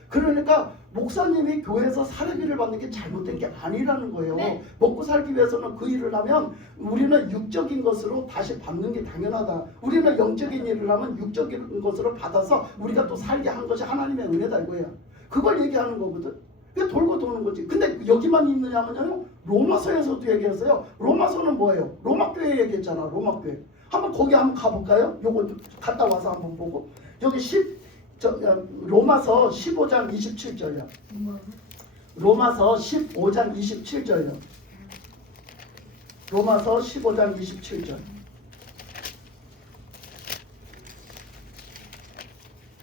그러니까 목사님이 교회에서 사례비를 받는 게 잘못된 게 아니라는 거예요. 네. 먹고 살기 위해서는 그 일을 하면 우리는 육적인 것으로 다시 받는 게 당연하다. 우리는 영적인 일을 하면 육적인 것으로 받아서 우리가 또 살게 한 것이 하나님의 은혜다 이거야. 그걸 얘기하는 거거든. 그게 돌고 도는 거지. 근데 여기만 있느냐면요. 로마서에서도 얘기했어요. 로마서는 뭐예요? 로마교회 얘기했잖아. 로마교회. 한번 거기 한번 가볼까요? 요거 갔다 와서 한번 보고. 여기 로마서 15장 27절요. 로마서 15장 27절요. 로마서 15장 27절.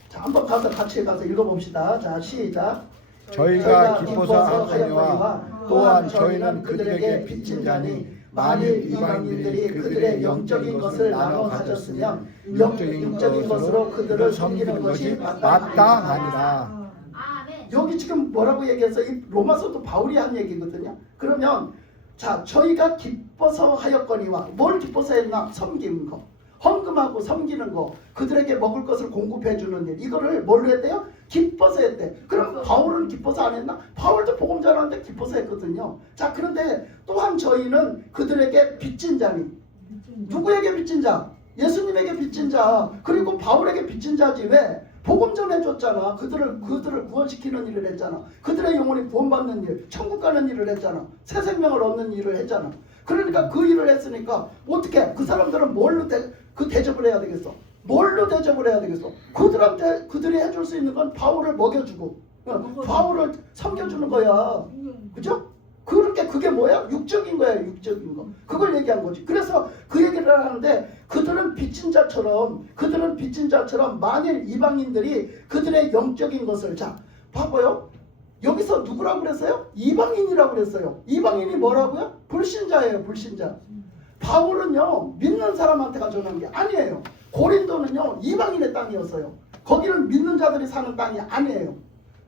자, 한번 같이 가서 읽어봅시다. 자, 시작. 저희가 기뻐서 하거니와 또한 저희는 그들에게 빚진 자니 만일 이방인들이 그들의 영적인 것을 나눠 가졌으면 육적인 것으로 그들을 섬기는 것이 마땅하니라. 아멘. 여기 지금 뭐라고 얘기해서 이 로마서도 바울이 한 얘기거든요. 그러면 자, 저희가 기뻐서 하였거니와 뭘 기뻐서 했나? 섬기는 거. 헌금하고 섬기는 거, 그들에게 먹을 것을 공급해 주는 일, 이거를 뭘로 했대요? 기뻐서 했대. 그럼 바울은 기뻐서 안 했나? 바울도 복음 전하는데 기뻐서 했거든요. 자, 그런데 또한 저희는 그들에게 빚진 자니, 누구에게 빚진 자? 예수님에게 빚진 자. 그리고 바울에게 빚진 자지. 왜? 복음 전해줬잖아. 그들을 구원시키는 일을 했잖아. 그들의 영혼이 구원받는 일, 천국 가는 일을 했잖아. 새 생명을 얻는 일을 했잖아. 그러니까 그 일을 했으니까 어떻게 그 사람들은 뭘로 대접을 해야 되겠어? 뭘로 대접을 해야 되겠어? 그들한테 그들이 해줄 수 있는 건 바울을 먹여주고 바울을 섬겨주는 거야. 그죠? 그게 뭐야? 육적인 거야. 육적인 거. 그걸 얘기한 거지. 그래서 그 얘기를 하는데 그들은 빚진 자처럼 만일 이방인들이 그들의 영적인 것을, 자 봐봐요. 여기서 누구라고 그랬어요? 이방인이라고 그랬어요. 이방인이 뭐라고요? 불신자예요. 불신자. 바울은요 믿는 사람한테가 전한 게 아니에요. 고린도는요 이방인의 땅이었어요. 거기는 믿는 자들이 사는 땅이 아니에요.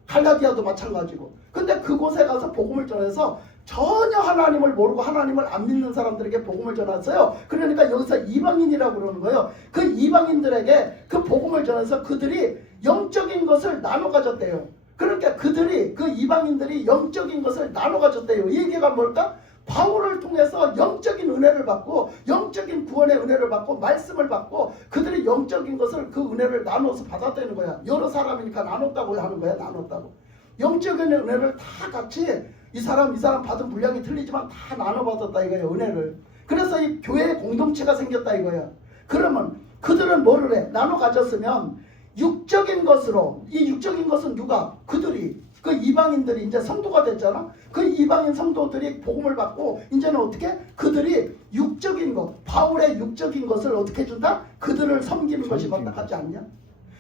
갈라디아도 마찬가지고. 근데 그곳에 가서 복음을 전해서 전혀 하나님을 모르고 하나님을 안 믿는 사람들에게 복음을 전했어요. 그러니까 여기서 이방인이라고 그러는 거예요. 그 이방인들에게 그 복음을 전해서 그들이 영적인 것을 나눠 가졌대요. 그러니까 그 이방인들이 영적인 것을 나눠 가졌대요. 이 얘기가 뭘까? 바울을 통해서 영적인 은혜를 받고 영적인 구원의 은혜를 받고 말씀을 받고 그들이 영적인 것을 그 은혜를 나눠서 받았다는 거야. 여러 사람이니까 나눴다고 하는 거야. 나눴다고. 영적인 은혜를 다 같이 이 사람 받은 분량이 틀리지만 다 나눠 받았다 이거야. 은혜를. 그래서 이 교회의 공동체가 생겼다 이거야. 그러면 그들은 뭐를 해? 나눠 가졌으면 육적인 것으로, 이 육적인 것은 누가? 그들이, 그 이방인들이 이제 성도가 됐잖아. 그 이방인 성도들이 복음을 받고 이제는 어떻게? 그들이 육적인 것, 바울의 육적인 것을 어떻게 준다? 그들을 섬기는 것이 마땅하지 않냐?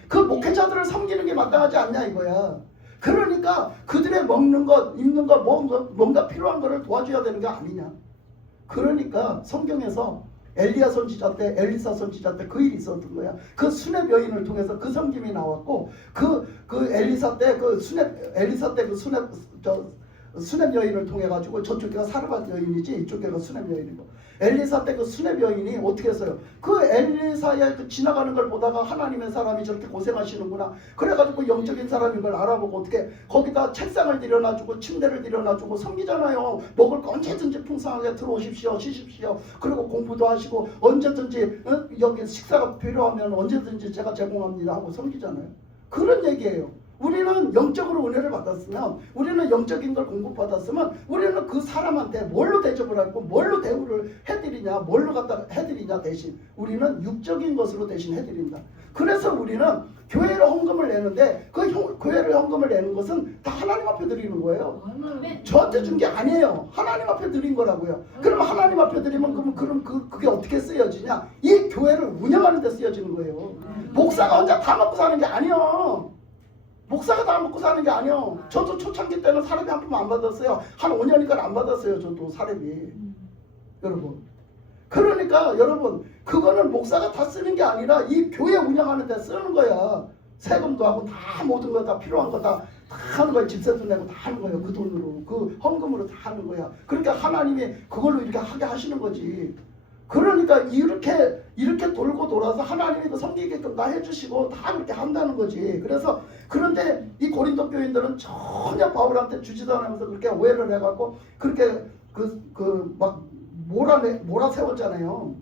그 목회자들을 섬기는 게 마땅하지 않냐 이거야. 그러니까 그들의 먹는 것, 입는 것, 뭔가 필요한 거를 도와줘야 되는 게 아니냐. 그러니까 성경에서 엘리야 선지자 때, 엘리사 선지자 때 그 일이 있었던 거야. 그 수렙 여인을 통해서 그 섬김이 나왔고, 엘리사 때 수렙 여인을 통해 가지고 저쪽에가 사르밧 여인이지 이쪽에가 수렙 여인이고, 엘리사 때 그 수렙 여인이 어떻게 했어요? 그 엘리사의 그 지나가는 걸 보다가 하나님의 사람이 저렇게 고생하시는구나. 그래가지고 영적인 사람인 걸 알아보고 어떻게 거기다 책상을 들여놔주고 침대를 들여놔주고 섬기잖아요. 먹을 거 언제든지 풍성하게 들어오십시오, 쉬십시오. 그리고 공부도 하시고 언제든지 여기 식사가 필요하면 언제든지 제가 제공합니다 하고 섬기잖아요. 그런 얘기예요. 우리는 영적으로 은혜를 받았으면, 우리는 영적인 걸 공급받았으면 우리는 그 사람한테 뭘로 대접을 하고 뭘로 대우를 해드리냐, 뭘로 갖다 해드리냐. 대신 우리는 육적인 것으로 대신 해드린다. 그래서 우리는 교회로 헌금을 내는데 그 교회를 헌금을 내는 것은 다 하나님 앞에 드리는 거예요. 저한테 준 게 아니에요. 하나님 앞에 드린 거라고요. 그럼 하나님 앞에 드리면 그럼 그게 어떻게 쓰여지냐? 이 교회를 운영하는 데 쓰여지는 거예요. 목사가 혼자 다 먹고 사는 게 아니에요. 목사가 다 먹고 사는 게 아니에요. 저도 초창기 때는 사례비 한 푼 안 받았어요. 한 5년이니까 안 받았어요. 저도 사례비. 여러분. 그러니까 여러분, 그거는 목사가 다 쓰는 게 아니라 이 교회 운영하는 데 쓰는 거야. 세금도 하고 다 모든 거 다 필요한 거 다 하는 거야. 집세도 내고 다 하는 거예요. 그 돈으로. 그 헌금으로 다 하는 거야. 그러니까 하나님이 그걸로 이렇게 하게 하시는 거지. 그러니까 이렇게 돌고 돌아서 하나님이 그 섬기게끔 다 해주시고 다 그렇게 한다는 거지. 그래서 그런데 이 고린도 교인들은 전혀 바울한테 주지도 않으면서 그렇게 오해를 해갖고 그렇게 막 몰아세웠잖아요.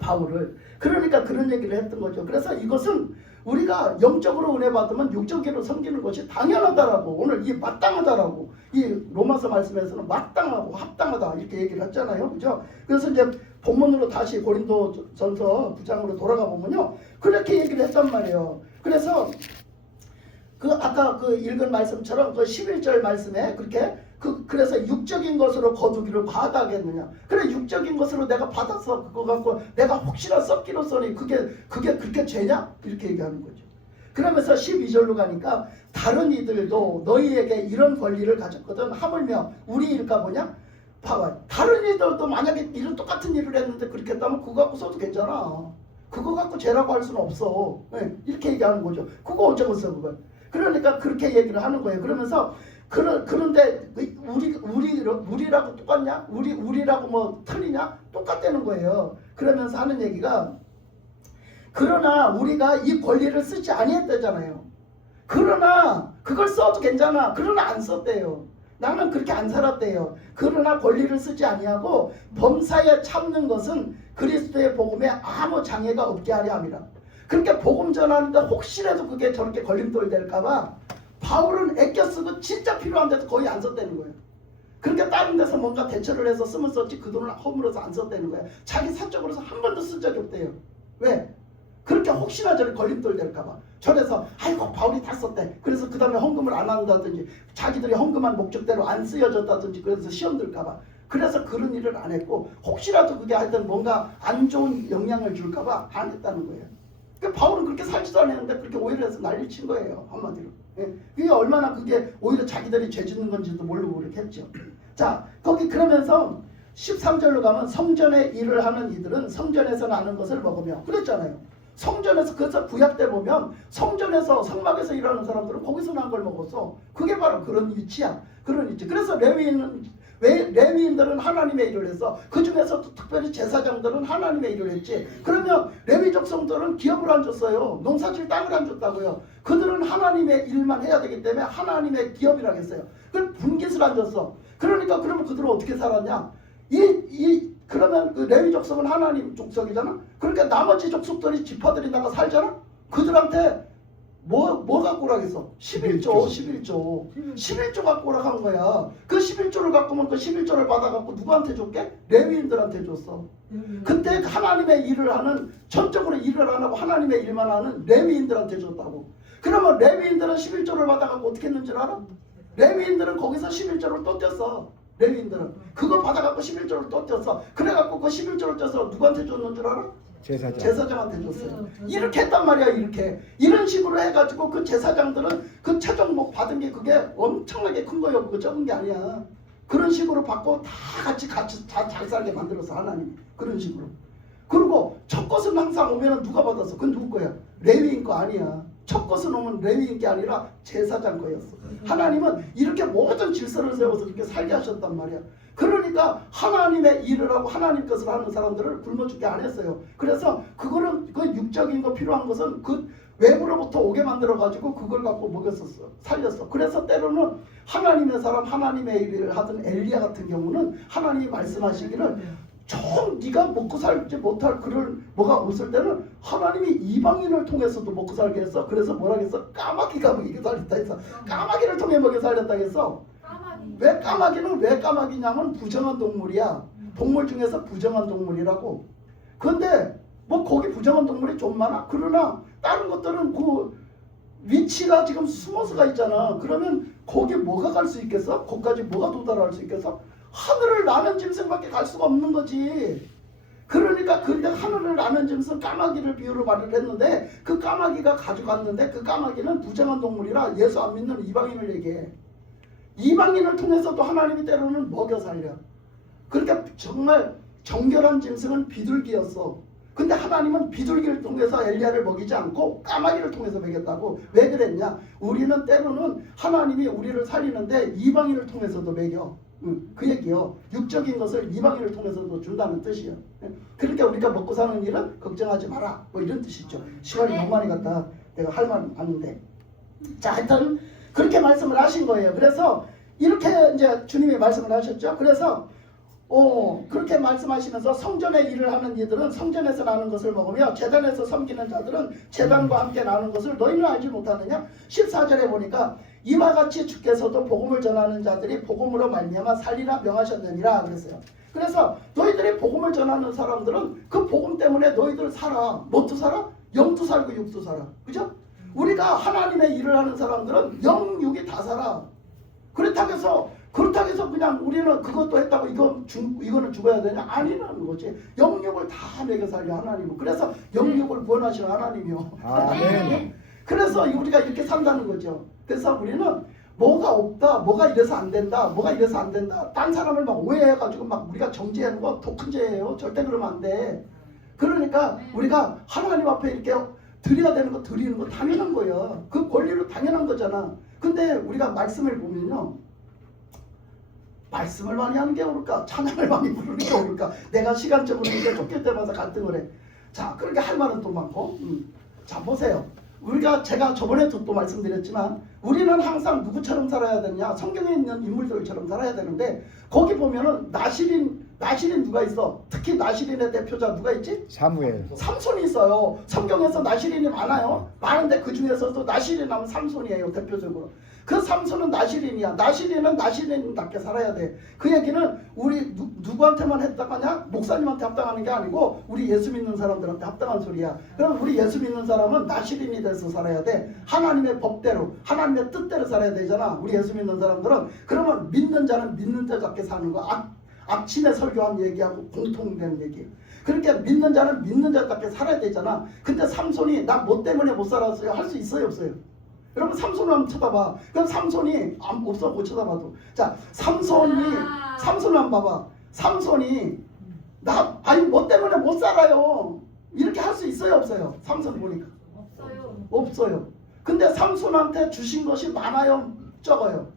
바울을. 그러니까 그런 얘기를 했던 거죠. 그래서 이것은 우리가 영적으로 은혜 받으면 육적으로 섬기는 것이 당연하다라고, 오늘 이 마땅하다라고, 이 로마서 말씀에서는 마땅하고 합당하다 이렇게 얘기를 했잖아요. 그죠? 그래서 이제 본문으로 다시 고린도전서 9장으로 돌아가 보면요, 그렇게 얘기를 했단 말이에요. 그래서 그 아까 그 읽은 말씀처럼 그 11절 말씀에 그렇게 그래서 육적인 것으로 거두기를 과하다겠느냐. 그래 육적인 것으로 내가 받아서 그거 갖고 내가 혹시나 썩기로서니 그게 그렇게 죄냐? 이렇게 얘기하는 거죠. 그러면서 12절로 가니까 다른 이들도 너희에게 이런 권리를 가졌거든. 하물며 우리 일까 뭐냐? 봐봐. 다른 이들도 만약에 이런 똑같은 일을 했는데 그렇게 했다면 그거 갖고 써도 괜찮아. 그거 갖고 죄라고 할 수는 없어. 네, 이렇게 얘기하는 거죠. 그거 어쩌고 써 그걸. 그러니까 그렇게 얘기를 하는 거예요. 그러면서 그런데 우리라고 똑같냐? 우리라고 뭐 틀리냐? 똑같다는 거예요. 그러면서 하는 얘기가 그러나 우리가 이 권리를 쓰지 아니했대잖아요. 그러나 그걸 써도 괜찮아. 그러나 안 썼대요. 나는 그렇게 안 살았대요. 그러나 권리를 쓰지 아니하고 범사에 참는 것은 그리스도의 복음에 아무 장애가 없게 하려 함이라. 그렇게 복음 전하는데 혹시라도 그게 저렇게 걸림돌 될까봐 바울은 애껴 쓰고 진짜 필요한 데도 거의 안 썼다는 거예요. 그러니까 다른 데서 뭔가 대처를 해서 쓰면 썼지 그 돈을 허물어서 안 썼다는 거예요. 자기 사적으로서 한 번도 쓴 적이 없대요. 왜? 그렇게 혹시나 저렇게 걸림돌 될까봐. 저래서 아이고 바울이 다 썼대. 그래서 그 다음에 헌금을 안 한다든지 자기들이 헌금한 목적대로 안 쓰여졌다든지 그래서 시험 들까봐. 그래서 그런 일을 안 했고 혹시라도 그게 하여튼 뭔가 안 좋은 영향을 줄까봐 안 했다는 거예요. 그러니까 바울은 그렇게 살지도 않았는데 그렇게 오해를 해서 난리 친 거예요. 한마디로. 예. 그게 얼마나 그게 오히려 자기들이 죄 짓는 건지도 모르고 그렇게 했죠. 자 거기 그러면서 13절로 가면 성전의 일을 하는 이들은 성전에서 나는 것을 먹으며 그랬잖아요. 성전에서 그래서 구약 때 보면 성전에서 성막에서 일하는 사람들은 거기서 난 걸 먹었어. 그게 바로 그런 위치야. 그런 위치. 그래서 레위인들은 하나님의 일을 해서 그 중에서도 특별히 제사장들은 하나님의 일을 했지. 그러면 레위 족속들은 기업을 안 줬어요. 농사질 땅을 안 줬다고요. 그들은 하나님의 일만 해야 되기 때문에 하나님의 기업이라고 했어요. 그 분깃을 안 줬어. 그러니까 그러면 그들은 어떻게 살았냐? 그러면 그 레위 족속은 하나님 족속이잖아. 그러니까 나머지 족속들이 지파들이 나가 살잖아. 그들한테 뭐 갖고 오라겠어? 11조 갖고 오라고 한 거야. 그 11조를 갖고 오면 그 11조를 받아갖고 누구한테 줬게? 레위인들한테 줬어. 그때 하나님의 일을 하는 전적으로 일을 안 하고 하나님의 일만 하는 레위인들한테 줬다고. 그러면 레위인들은 11조를 받아갖고 어떻게 했는 줄 알아? 레위인들은 거기서 11조를 또 떼었어. 레위인들은 그거 받아갖고 11조를 또 떼었어. 그래갖고 그 11조를 떼서 누구한테 줬는 줄 알아? 제사장한테 줬어요. 이렇게 했단 말이야. 이렇게 이런 식으로 해가지고 그 제사장들은 그 최종목 받은 게 그게 엄청나게 큰 거예요. 그거 적은 게 아니야. 그런 식으로 받고 다 같이 잘 살게 만들어서 하나님 그런 식으로. 그리고 첫 것은 항상 오면은 누가 받았어? 그건 누구 거야? 레위인 거 아니야. 첫 것은 오면 레위인 게 아니라 제사장 거였어. 하나님은 이렇게 모든 질서를 세워서 이렇게 살게 하셨단 말이야. 그러니까 하나님의 일을 하고 하나님 것을 하는 사람들을 굶어 죽게 안 했어요. 그래서 그거는 그 육적인 거 필요한 것은 그 외부로부터 오게 만들어 가지고 그걸 갖고 먹였었어. 살렸어. 그래서 때로는 하나님의 사람 하나님의 일을 하던 엘리야 같은 경우는 하나님이 말씀하시기를 좀 네가 먹고 살지 못할 그런 뭐가 없을 때는 하나님이 이방인을 통해서도 먹고 살게 했어. 그래서 뭐라 했어? 까마귀가 먹이게 살렸다 했어. 까마귀를 통해 먹여 살렸다 했어. 왜 까마귀는 왜 까마귀냐면 부정한 동물이야. 동물 중에서 부정한 동물이라고. 그런데 뭐 거기 부정한 동물이 좀 많아. 그러나 다른 것들은 그 위치가 지금 숨어서가 있잖아. 그러면 거기 뭐가 갈 수 있겠어? 거기까지 뭐가 도달할 수 있겠어? 하늘을 나는 짐승밖에 갈 수가 없는 거지. 그러니까 근데 하늘을 나는 짐승 까마귀를 비유로 말을 했는데 그 까마귀가 가져갔는데 그 까마귀는 부정한 동물이라 예수 안 믿는 이방인을 얘기해. 이방인을 통해서도 하나님이 때로는 먹여 살려. 그러니까 정말 정결한 짐승은 비둘기였어. 근데 하나님은 비둘기를 통해서 엘리야를 먹이지 않고 까마귀를 통해서 먹였다고. 왜 그랬냐? 우리는 때로는 하나님이 우리를 살리는데 이방인을 통해서도 먹여. 그 얘기요. 육적인 것을 이방인을 통해서도 준다는 뜻이요. 그러니까 우리가 먹고 사는 일은 걱정하지 마라. 뭐 이런 뜻이죠. 시간이 너무 많이 갔다. 내가 할 말 많은데. 자, 하여튼 그렇게 말씀을 하신 거예요. 그래서 이렇게 이제 주님이 말씀을 하셨죠. 그래서 그렇게 말씀하시면서 성전의 일을 하는 이들은 성전에서 나는 것을 먹으며 제단에서 섬기는 자들은 제단과 함께 나는 것을 너희는 알지 못하느냐? 14절에 보니까 이와 같이 주께서도 복음을 전하는 자들이 복음으로 말미암아 살리라 명하셨느니라 그랬어요. 그래서 너희들이 복음을 전하는 사람들은 그 복음 때문에 너희들 살아. 뭐도 살아? 영도 살고 육도 살아. 그죠? 우리가 하나님의 일을 하는 사람들은 영육이 다 살아. 그렇다고 해서 그냥 우리는 그것도 했다고 이거는 죽어야 되냐? 아니라는 거지. 영육을 다 먹여 살려 하나님은. 그래서 영육을 구원하시는 하나님이요. 아멘. 그래서 우리가 이렇게 산다는 거죠. 그래서 우리는 뭐가 없다, 뭐가 이래서 안 된다, 뭐가 이래서 안 된다. 딴 사람을 막 오해해가지고 막 우리가 정죄하는 거 더 큰 죄예요. 절대 그러면 안 돼. 그러니까 우리가 하나님 앞에 이렇게 드려야 되는 거 드리는 거 당연한 거야. 그 권리로 당연한 거잖아. 근데 우리가 말씀을 보면요. 말씀을 많이 하는 게 옳을까? 찬양을 많이 부르는 게 옳을까? 내가 시간적으로 이게 쫓길 때마다 갈등을 해. 자, 그렇게 할 말은 또 많고. 자, 보세요. 제가 저번에도 또 말씀드렸지만 우리는 항상 누구처럼 살아야 되냐? 성경에 있는 인물들처럼 살아야 되는데 거기 보면은 나실인 누가 있어? 특히 나실인의 대표자 누가 있지? 사무엘. 삼손이 있어요. 성경에서 나실인이 많아요. 많은데 그 중에서도 나실인 하면 삼손이에요. 대표적으로. 그 삼손은 나실인이야. 나실인은 나실인답게 살아야 돼. 그 얘기는 우리 누구한테만 합당하냐? 목사님한테 합당하는 게 아니고 우리 예수 믿는 사람들한테 합당한 소리야. 그럼 우리 예수 믿는 사람은 나실인이 돼서 살아야 돼. 하나님의 법대로, 하나님의 뜻대로 살아야 되잖아. 우리 예수 믿는 사람들은. 그러면 믿는 자는 믿는 자답게 사는 거야. 아침에 설교한 얘기하고 공통된 얘기. 그렇게 믿는 자는 믿는 자답게 살아야 되잖아. 근데 삼손이 나 뭐 때문에 못 살았어요? 할 수 있어요, 없어요? 여러분 삼손을 한번 쳐다봐. 그럼 삼손이 없어 못 쳐다봐도. 자, 삼손을 한번 봐봐. 삼손이 뭐 때문에 못 살아요? 이렇게 할 수 있어요, 없어요? 삼손 보니까 없어요. 근데 삼손한테 주신 것이 많아요, 적어요?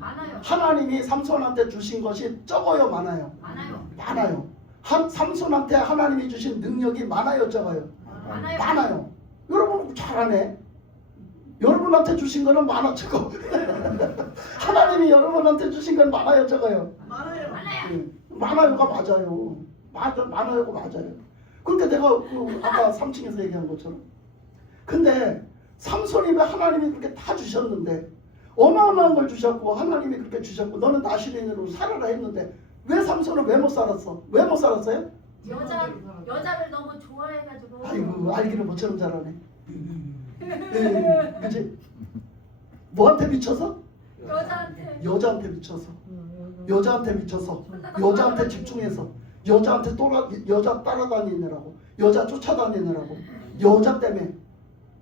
많아요. 하나님이 삼손한테 주신 것이 적어요, 많아요? 많아요. 삼손한테 하나님이 주신 능력이 많아요, 적어요? 많아요. 여러분 잘하네. 여러분한테 주신 거는 많아, 적어. 하나님이 여러분한테 주신 건 많아요, 적어요? 많아요가 맞아요. 많아요가 맞아요. 그러니까 내가 아까 3층에서 얘기한 것처럼. 근데 삼손이 왜 하나님이 그렇게 다 주셨는데 어마어마한 걸 주셨고 하나님이 그렇게 주셨고 너는 나실인으로 살아라 했는데 왜 삼손은 왜 못 살았어? 왜 못 살았어요? 여자를 너무 좋아해가지고. 아이고 알기를 모처럼 잘하네. 그치? 뭐한테 미쳐서? 여자한테 미쳐서. 여자한테 미쳐서. 여자한테 집중해서. 여자 따라다니느라고. 여자 쫓아다니느라고. 여자 때문에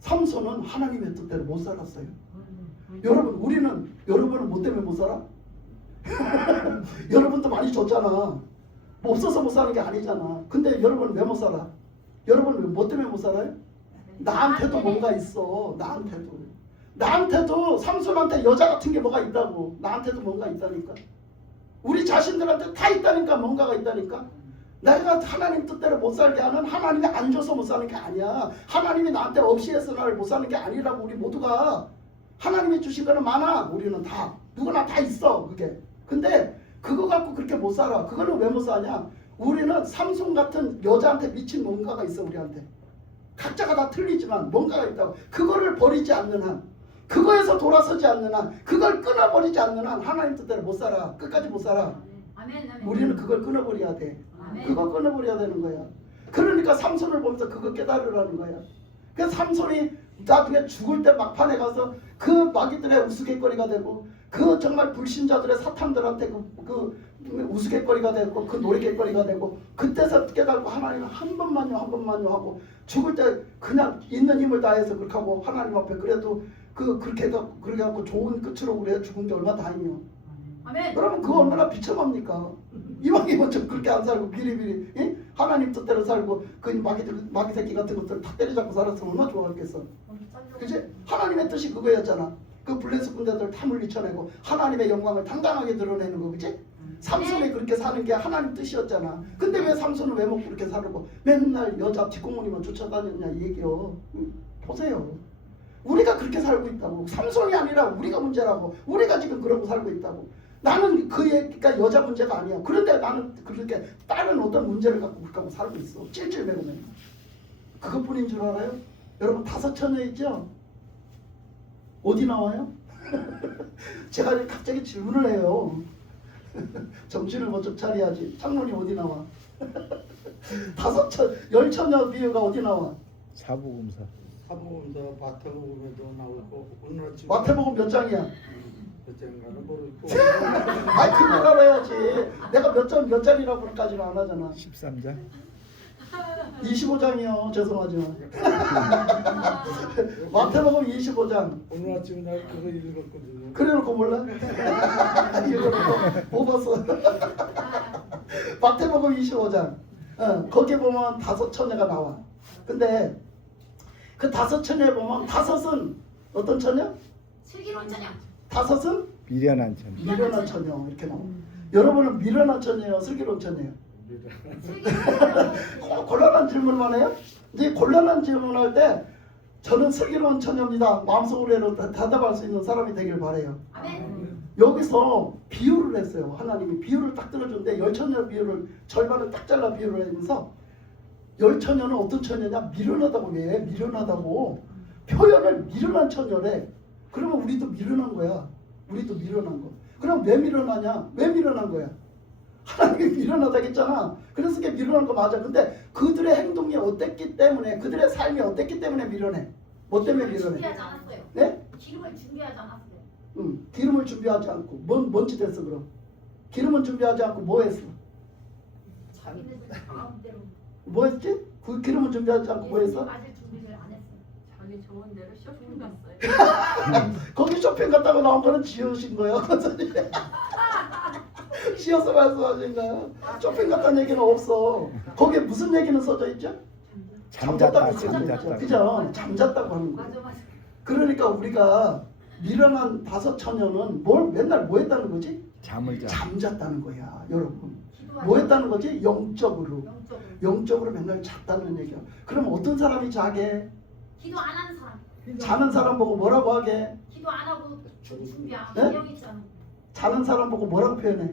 삼손은 하나님의 뜻대로 못 살았어요. 여러분은 뭐 때문에 못 살아? 여러분도 많이 줬잖아. 뭐 없어서 못 사는 게 아니잖아. 근데 여러분은 왜 못 살아? 여러분은 뭐 때문에 못 살아요? 나한테도 뭔가 있어. 나한테도 삼손한테 여자 같은 게 뭐가 있다고. 나한테도 뭔가 있다니까. 우리 자신들한테 다 있다니까. 뭔가가 있다니까. 내가 하나님 뜻대로 못 살게 하는 하나님이 안 줘서 못 사는 게 아니야. 하나님이 나한테 없이 해서 나를 못 사는 게 아니라고. 우리 모두가 하나님이 주신 거는 많아. 우리는 다 누구나 다 있어. 그게. 근데 그거 갖고 그렇게 못 살아. 그거는 왜 못 사냐? 우리는 삼손 같은 여자한테 미친 뭔가가 있어. 우리한테. 각자가 다 틀리지만 뭔가가 있다고. 그거를 버리지 않는 한, 그거에서 돌아서지 않는 한, 그걸 끊어버리지 않는 한 하나님 뜻대로 못 살아. 끝까지 못 살아. 우리는 그걸 끊어버려야 돼. 그거 끊어버려야 되는 거야. 그러니까 삼손을 보면서 그거 깨달으라는 거야. 그래서 삼손이 나중에 죽을 때 막판에 가서 그 마귀들의 우스갯거리가 되고 그 정말 불신자들의 사탄들한테 그 우스갯거리가 되고 그 놀이갯거리가 되고 그때서 깨달고 하나님은 한 번만요 하고 죽을 때 그냥 있는 힘을 다해서 그렇게 하고 하나님 앞에 그래도 그렇게 하고 좋은 끝으로 우리가 죽은 게 얼마나 다행이요. 여러분 그거 얼마나 비참합니까? 이왕이면 좀 그렇게 안 살고 비리비리 하나님 뜻대로 살고 그 마귀 새끼 같은 것들 다 때려잡고 살았으면 얼마나 좋았겠어. 그치? 하나님의 뜻이 그거였잖아. 그 블레스 군대들 다 물리쳐내고 하나님의 영광을 당당하게 드러내는 거. 그치? 삼손이 그렇게 사는 게 하나님 뜻이었잖아. 근데 왜 삼손은 왜 못 그렇게 살고 맨날 여자 뒷공무니만 쫓아다녔냐 이 얘기요. 보세요. 우리가 그렇게 살고 있다고. 삼손이 아니라 우리가 문제라고. 우리가 지금 그러고 살고 있다고. 나는 그 얘기가 여자 문제가 아니야. 그런데 나는 그렇게 다른 어떤 문제를 갖고 그렇게 하고 살고 있어. 찔찔매고매. 그것뿐인 줄 알아요? 여러분 5처녀 있죠? 어디 나와요? 제가 갑자기 질문을 해요. 정신을 먼저 차려야지. 창론이 어디 나와? 10처녀 비유가 어디 나와? 사복음서. 사복음서 마태복음에도 나오고 오늘 아침에 마태복음 몇 장이야? 몇 장가는 모르겠고 아이 그걸 알아야지. 내가 몇 장이라고 그런까지는 안 하잖아. 13장. 25장이요. 죄송하지만. 마태복음 25장. 오늘 아침에 나 그거 읽었거든요. 그래놓고 몰라? 읽어놓고 못 봤어. 마태복음 25장. 거기 보면 5 처녀가 나와. 근데 그 5 처녀에 보면 5은 어떤 처녀? 슬기로운 처녀. 5은 미련한 천. 미련한 처녀 이렇게 나와. 여러분은 미련한 처녀예요? 슬기로운 처녀예요? 슬기로운 곤란한 질문만 해요? 이제 곤란한 질문할 때 저는 슬기로운 처녀입니다. 마음속으로 대답할 수 있는 사람이 되길 바래요. 아멘. 여기서 비유를 했어요. 하나님이 비유를 딱 들어줬는데 10처녀 비유를 절반을 딱 잘라 비유를 하면서 10처녀는 어떤 처녀냐? 미련하다고. 왜? 미련하다고. 표현을 미련한 처녀래. 그러면 우리도 미련한 거야. 우리도 미련한 거. 그럼 왜 미련하냐? 왜 미련한 거야? 하나님이 미련하다고 했잖아. 그래서 그게 미련한 거 맞아. 근데 그들의 행동이 어땠기 때문에, 그들의 삶이 어땠기 때문에 미련해. 뭐 때문에 미련해? 준비하지 않았어요. 네? 기름을 준비하지 않았어요. 기름을 준비하지 않고 뭔지 됐어 그럼? 기름은 준비하지 않고 뭐 했어? 자기네 마음대로. 뭐 했지? 그 기름은 준비하지 않고 뭐 했어? 맞을 준비를 안 했어요. 자기 좋은 대로 쇼핑 갔어요. 거기 쇼핑 갔다고 나온 거는 지으신 거예요. 지어서 말씀하신 거예요. 쇼핑 갔다는 얘기는 없어. 거기에 무슨 얘기는 써져 있죠? 잠잤다. 써져 있죠. 잠잤다. 그죠? 잠잤다고 하는 거예요. 맞아 맞아. 그러니까 우리가 미련한 5 처녀는 맨날 뭐 했다는 거지? 잠을 자. 잠잤다는 거야 여러분. 기도하지 뭐 했다는 거지? 영적으로. 영적으로. 영적으로 맨날 잤다는 얘기야. 그럼 어떤 사람이 자게? 기도 안 하는 사람. 자는 사람 보고 뭐라고 하게? 기도 안 하고 준비 안 네? 하고 기영 있잖아. 자는 사람 보고 뭐라고 표현해?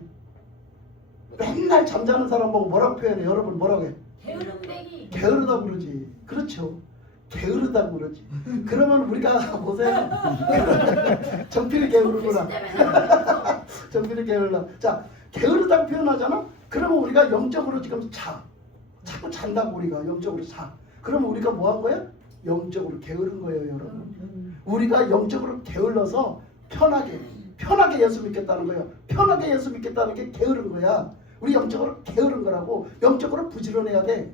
맨날 잠자는 사람 보고 뭐라고 표현해? 여러분 뭐라고 해? 게으름뱅이. 게으르다고 그러지. 그렇죠. 게으르다고 그러지. 그러면 우리가 보세요. 정필이 게으르구나. 정필이 게을러. 자, 게으르다고 표현하잖아? 그러면 우리가 영적으로 지금 자꾸 잔다고 우리가 영적으로 자. 그러면 우리가 뭐 한 거야? 영적으로 게으른 거예요, 여러분. 우리가 영적으로 게을러서 편하게 예수 믿겠다는 거예요. 편하게 예수 믿겠다는 게 게으른 거야. 우리 영적으로 게으른 거라고. 영적으로 부지런해야 돼.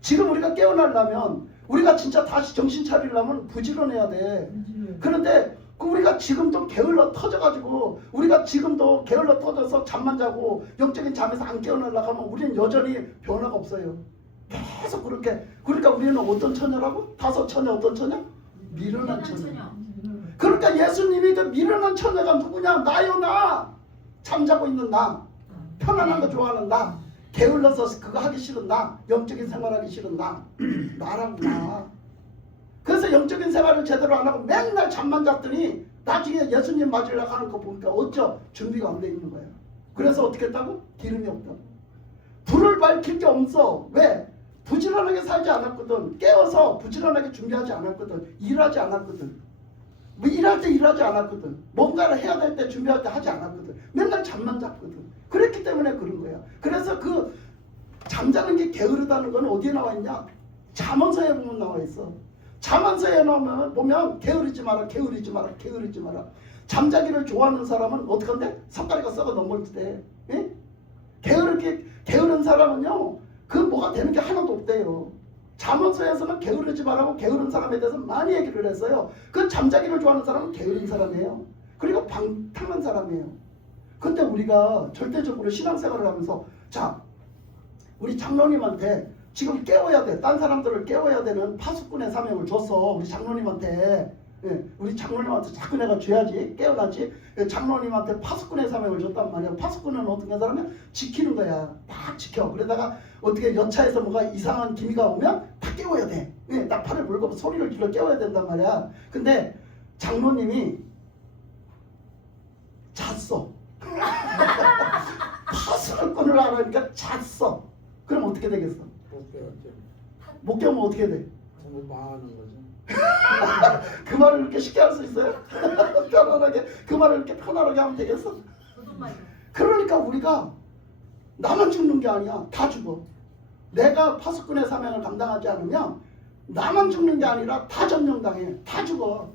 지금 우리가 깨어나려면 우리가 진짜 다시 정신 차리려면 부지런해야 돼. 그런데 우리가 지금도 게을러 터져가지고 우리가 지금도 게을러 터져서 잠만 자고 영적인 잠에서 안 깨어나려고 하면 우리는 여전히 변화가 없어요. 계속 그렇게. 그러니까 우리는 어떤 처녀라고? 5 처녀 어떤 처녀? 미련한 처녀. 그러니까 예수님이 그 미련한 처녀가 누구냐? 나요 나. 잠자고 있는 나. 편안한 거 좋아하는 나. 게을러서 그거 하기 싫은 나. 영적인 생활하기 싫은 나. 나라고 나. 그래서 영적인 생활을 제대로 안 하고 맨날 잠만 잤더니 나중에 예수님 맞으려고 하는 거 보니까 어쩌 준비가 안 돼 있는 거예요. 그래서 어떻게 했다고? 기름이 없다고. 불을 밝힐 게 없어. 왜? 부지런하게 살지 않았거든. 깨어서 부지런하게 준비하지 않았거든. 일하지 않았거든. 뭐 일할 때 일하지 않았거든. 뭔가를 해야 될 때 준비할 때 하지 않았거든. 맨날 잠만 잤거든. 그랬기 때문에 그런 거야. 그래서 그 잠자는 게 게으르다는 건 어디에 나와 있냐? 잠언서에 보면 나와 있어. 잠언서에 보면 게으르지 마라, 게으르지 마라, 게으르지 마라. 잠자기를 좋아하는 사람은 어떻게 한대? 석가리가 썩어 넘을 때. 예? 게으른 사람은요, 그 뭐가 되는 게 하나도 없대요. 잠언서에서는 게으르지 말라고 게으른 사람에 대해서 많이 얘기를 했어요. 그 잠자기를 좋아하는 사람은 게으른 사람이에요. 그리고 방탕한 사람이에요. 근데 우리가 절대적으로 신앙생활을 하면서 자, 우리 장로님한테 지금 깨워야 돼. 딴 사람들을 깨워야 되는 파수꾼의 사명을 줬어. 우리 장로님한테. 예, 우리 장로님한테 자꾸 내가 줘야지. 깨어나지. 예, 장로님한테 파수꾼의 사명을 줬단 말이야. 파수꾼은 어떤 사람이야? 지키는 거야. 딱 지켜. 그러다가 어떻게 여차에서 뭐가 이상한 기미가 오면 다 깨워야 돼. 예, 나팔을 불고 소리를 질러 깨워야 된단 말이야. 근데 장로님이 잤어. 파수꾼을 하라니까 잤어. 그럼 어떻게 되겠어? 못 깨우면 어떻게 돼? 정말 망하는 거죠. 그 말을 이렇게 쉽게 할 수 있어요? 편안하게 그 말을 이렇게 편안하게 하면 되겠어? 무슨 말이야? 그러니까 우리가 나만 죽는 게 아니야. 다 죽어. 내가 파수꾼의 사명을 감당하지 않으면 나만 죽는 게 아니라 다 점령당해. 다 죽어.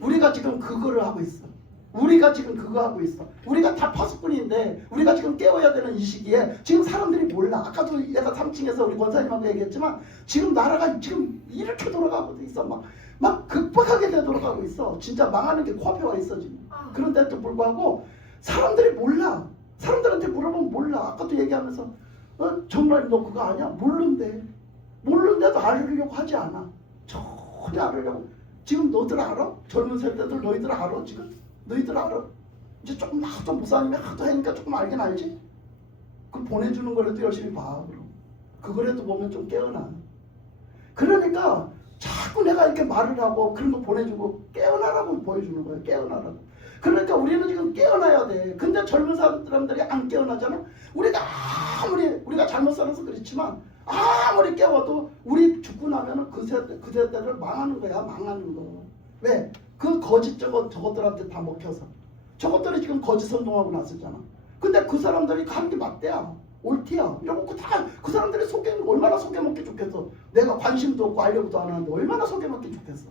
우리가 지금 그거를 하고 있어. 우리가 지금 그거 하고 있어. 우리가 다 파수꾼인데 우리가 지금 깨워야 되는 이 시기에 지금 사람들이 몰라. 아까도 내가 3층에서 우리 권사님하고 얘기했지만 지금 나라가 지금 이렇게 돌아가고 있어. 막 급박하게 돌아가고 있어. 진짜 망하는 게 코앞에 와 있어 지금. 그런데도 불구하고 사람들이 몰라. 사람들한테 물어보면 몰라. 아까도 얘기하면서 정말 너 그거 아냐? 모르는데도 알으려고 하지 않아. 전혀 알으려고. 지금 너희들 알아? 젊은 세대들 너희들 알아 지금? 너희들 알아? 이제 조금 하도 목사님이 하도 하니까 조금 알긴 알지? 그 보내주는 거라도 열심히 봐. 그럼 그거라도 보면 좀 깨어나. 그러니까 자꾸 내가 이렇게 말을 하고 그런 거 보내주고 깨어나라고 보여주는 거예요. 깨어나라고. 그러니까 우리는 지금 깨어나야 돼. 근데 젊은 사람들이 안 깨어나잖아. 우리가 아무리 우리가 잘못 살아서 그렇지만 아무리 깨워도 우리 죽고 나면은 그 세대를 망하는 거야. 망하는 거. 왜? 그 거짓 저것들한테 다 먹혀서. 저것들이 지금 거짓 선동하고 났었잖아. 근데 그 사람들이 가는 게 맞대야. 옳대야. 이러고 다 그 사람들이 얼마나 속여먹기 좋겠어. 내가 관심도 없고 알려고도 안 하는데 얼마나 속여먹기 좋겠어.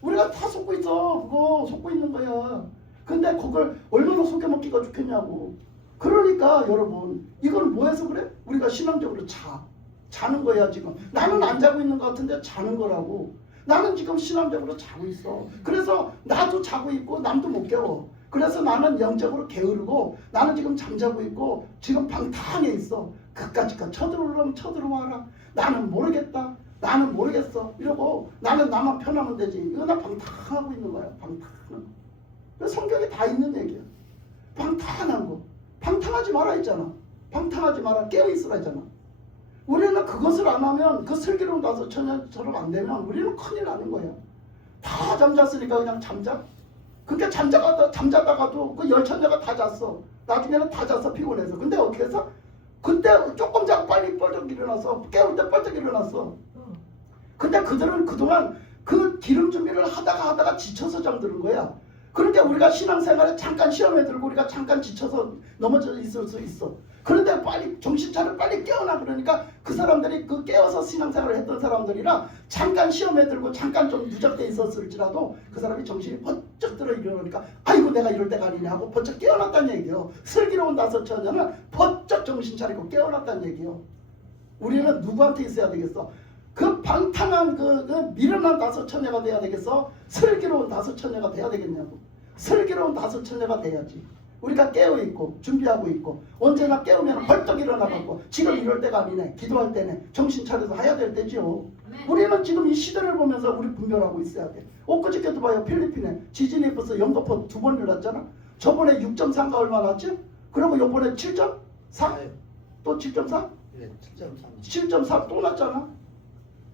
우리가 다 속고 있어. 그거 속고 있는 거야. 근데 그걸 얼마나 속여먹기가 좋겠냐고. 그러니까 여러분 이건 뭐해서 그래? 우리가 신앙적으로 자는 거야 지금. 나는 안 자고 있는 것 같은데 자는 거라고. 나는 지금 신앙적으로 자고 있어. 그래서 나도 자고 있고 남도 못 깨워. 그래서 나는 영적으로 게으르고 나는 지금 잠자고 있고 지금 방탕에 있어. 그까짓까 쳐들어오려면 쳐들어와라. 나는 모르겠다. 나는 모르겠어. 이러고 나는 나만 편하면 되지. 이거 나 방탕하고 있는 거야. 방탕. 성경에 다 있는 얘기야. 방탕한 거. 방탕하지 마라 했잖아. 방탕하지 마라. 깨어있으라 했잖아. 우리는 그것을 안 하면 그 슬기로운 다섯 처녀처럼 안 되면 우리는 큰일 나는 거야. 다 잠잤으니까 그냥 잠자. 그러니까 잠자다가도 그 열처녀가 다 잤어. 나중에는 다 잤어. 피곤해서. 근데 어떻게 해서? 그때 조금 자고 빨리 뻘떡 일어나서 깨울 때 뻘떡 일어났어. 근데 그들은 그동안 그 기름 준비를 하다가 지쳐서 잠드는 거야. 그러니까 우리가 신앙생활에 잠깐 시험에 들고 우리가 잠깐 지쳐서 넘어져 있을 수 있어. 그런데 빨리 정신 차려 빨리 깨어나. 그러니까 그 사람들이 그 깨어서 신앙생활을 했던 사람들이라 잠깐 시험에 들고 잠깐 좀 누적돼 있었을지라도 그 사람이 정신이 번쩍 들어 일어나니까 아이고 내가 이럴 때가 아니냐 하고 번쩍 깨어났다는 얘기예요. 슬기로운 다섯 처녀는 번쩍 정신 차리고 깨어났다는 얘기예요. 우리는 누구한테 있어야 되겠어? 그 방탕한 그 미련한 다섯 처녀가 돼야 되겠어? 슬기로운 다섯 처녀가 돼야 되겠냐고. 슬기로운 다섯 처녀가 돼야지. 우리가 깨어있고 준비하고 있고 언제나 깨우면 벌떡 일어나갖고 지금 이럴 때가 아니네. 기도할 때네. 정신 차려서 해야 될 때죠. 우리는 지금 이 시대를 보면서 우리 분별하고 있어야 돼. 엊그저께도 봐요. 필리핀에 지진이 벌써 영도포 2번 일어났잖아. 저번에 6.3가 얼마 났지? 그리고 이번에 7.4? 또 7.4? 네, 7.3. 7.4 또 났잖아.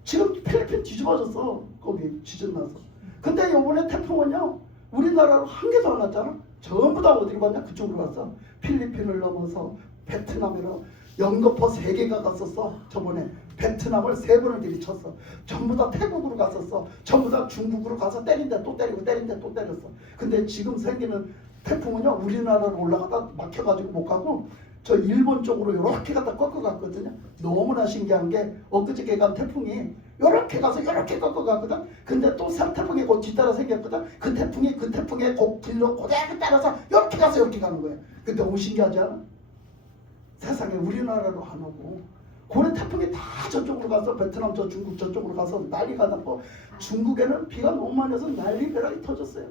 지금 필리핀 뒤집어졌어. 거기 지진 나서. 근데 이번에 태풍은요 우리나라로 한 개도 안 났잖아. 전부 다 어디로 갔냐? 그쪽으로 갔어. 필리핀을 넘어서 베트남으로 영거포 3개가 갔었어. 저번에 베트남을 3번을 들이쳤어. 전부 다 태국으로 갔었어. 전부 다 중국으로 가서 때린데 또 때리고 때린데 또 때렸어. 근데 지금 생기는 태풍은요 우리나라로 올라가다 막혀가지고 못 가고 저 일본 쪽으로 이렇게 갖다 꺾어갔거든요. 너무나 신기한 게 엊그저께 간 태풍이 이렇게 가서 이렇게 꺾어갔거든. 근데 또 태풍이 곧 뒤따라 생겼거든. 그 태풍의 길로 그대로 따라서 이렇게 가서 이렇게 가는 거예요. 근데 너무 신기하지 않아? 세상에 우리나라로 안 오고 고래 태풍이 다 저쪽으로 가서 베트남 저 중국 저쪽으로 가서 난리가 났고 중국에는 비가 너무 많이 와서 난리벼락이 터졌어요.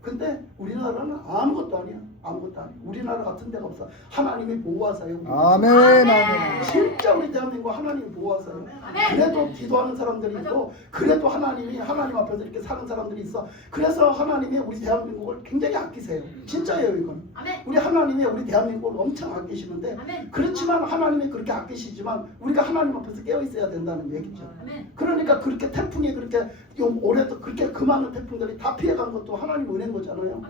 근데 우리나라는 아무것도 아니야. 아무것도 아니야. 우리나라 같은 데가 없어. 하나님이 보호하세요. 아멘. 아멘. 진짜 우리 대한민국 하나님이 보호하세요. 그래도 기도하는 사람들이 있고 그래도 하나님 앞에서 이렇게 사는 사람들이 있어. 그래서 하나님이 우리 대한민국을 굉장히 아끼세요. 진짜예요 이건. 우리 하나님이 우리 대한민국을 엄청 아끼시는데 그렇지만 하나님이 그렇게 아끼시지만 우리가 하나님 앞에서 깨어 있어야 된다는 얘기죠. 그러니까 그렇게 태풍이 그렇게 올해도 그렇게 그 많은 태풍들이 다 피해간 것도 하나님 은혜인 거잖아요.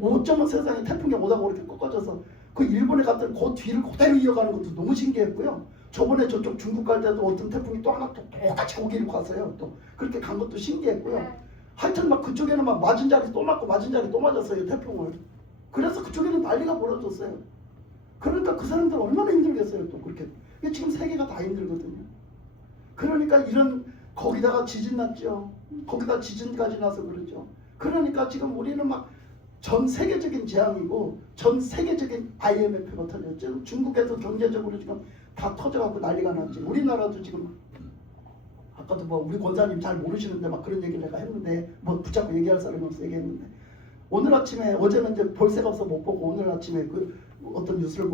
어쩌면 세상에 태풍이 오다가 이렇게 꺾어져서 그 일본에 갔더니 그 뒤를 그대로 이어가는 것도 너무 신기했고요. 저번에 저쪽 중국 갈 때도 어떤 태풍이 또 하나 또 똑같이 거기를 갔어요. 또 그렇게 간 것도 신기했고요. 하여튼 막 그쪽에는 막 맞은 자리 또 맞고 맞은 자리 또 맞았어요. 태풍을. 그래서 그쪽에는 난리가 벌어졌어요. 그러니까 그 사람들 얼마나 힘들겠어요. 또 그렇게. 지금 세계가 다 힘들거든요. 그러니까 이런 거기다가 지진 났죠. 거기다 지진까지 나서 그러죠. 그러니까 지금 우리는 막 전 세계적인 재앙이고 전 세계적인 IMF가 터졌죠. 중국에서 경제적으로 지금 다 터져갖고 난리가 났지. 우리나라도 지금 아까도 뭐 우리 권사님 잘 모르시는데 막 그런 얘기를 내가 했는데 뭐 붙잡고 얘기할 사람이 없어 얘기했는데 오늘 아침에 어제는 이제 볼 새가 없어 못 보고 오늘 아침에 그 어떤 뉴스를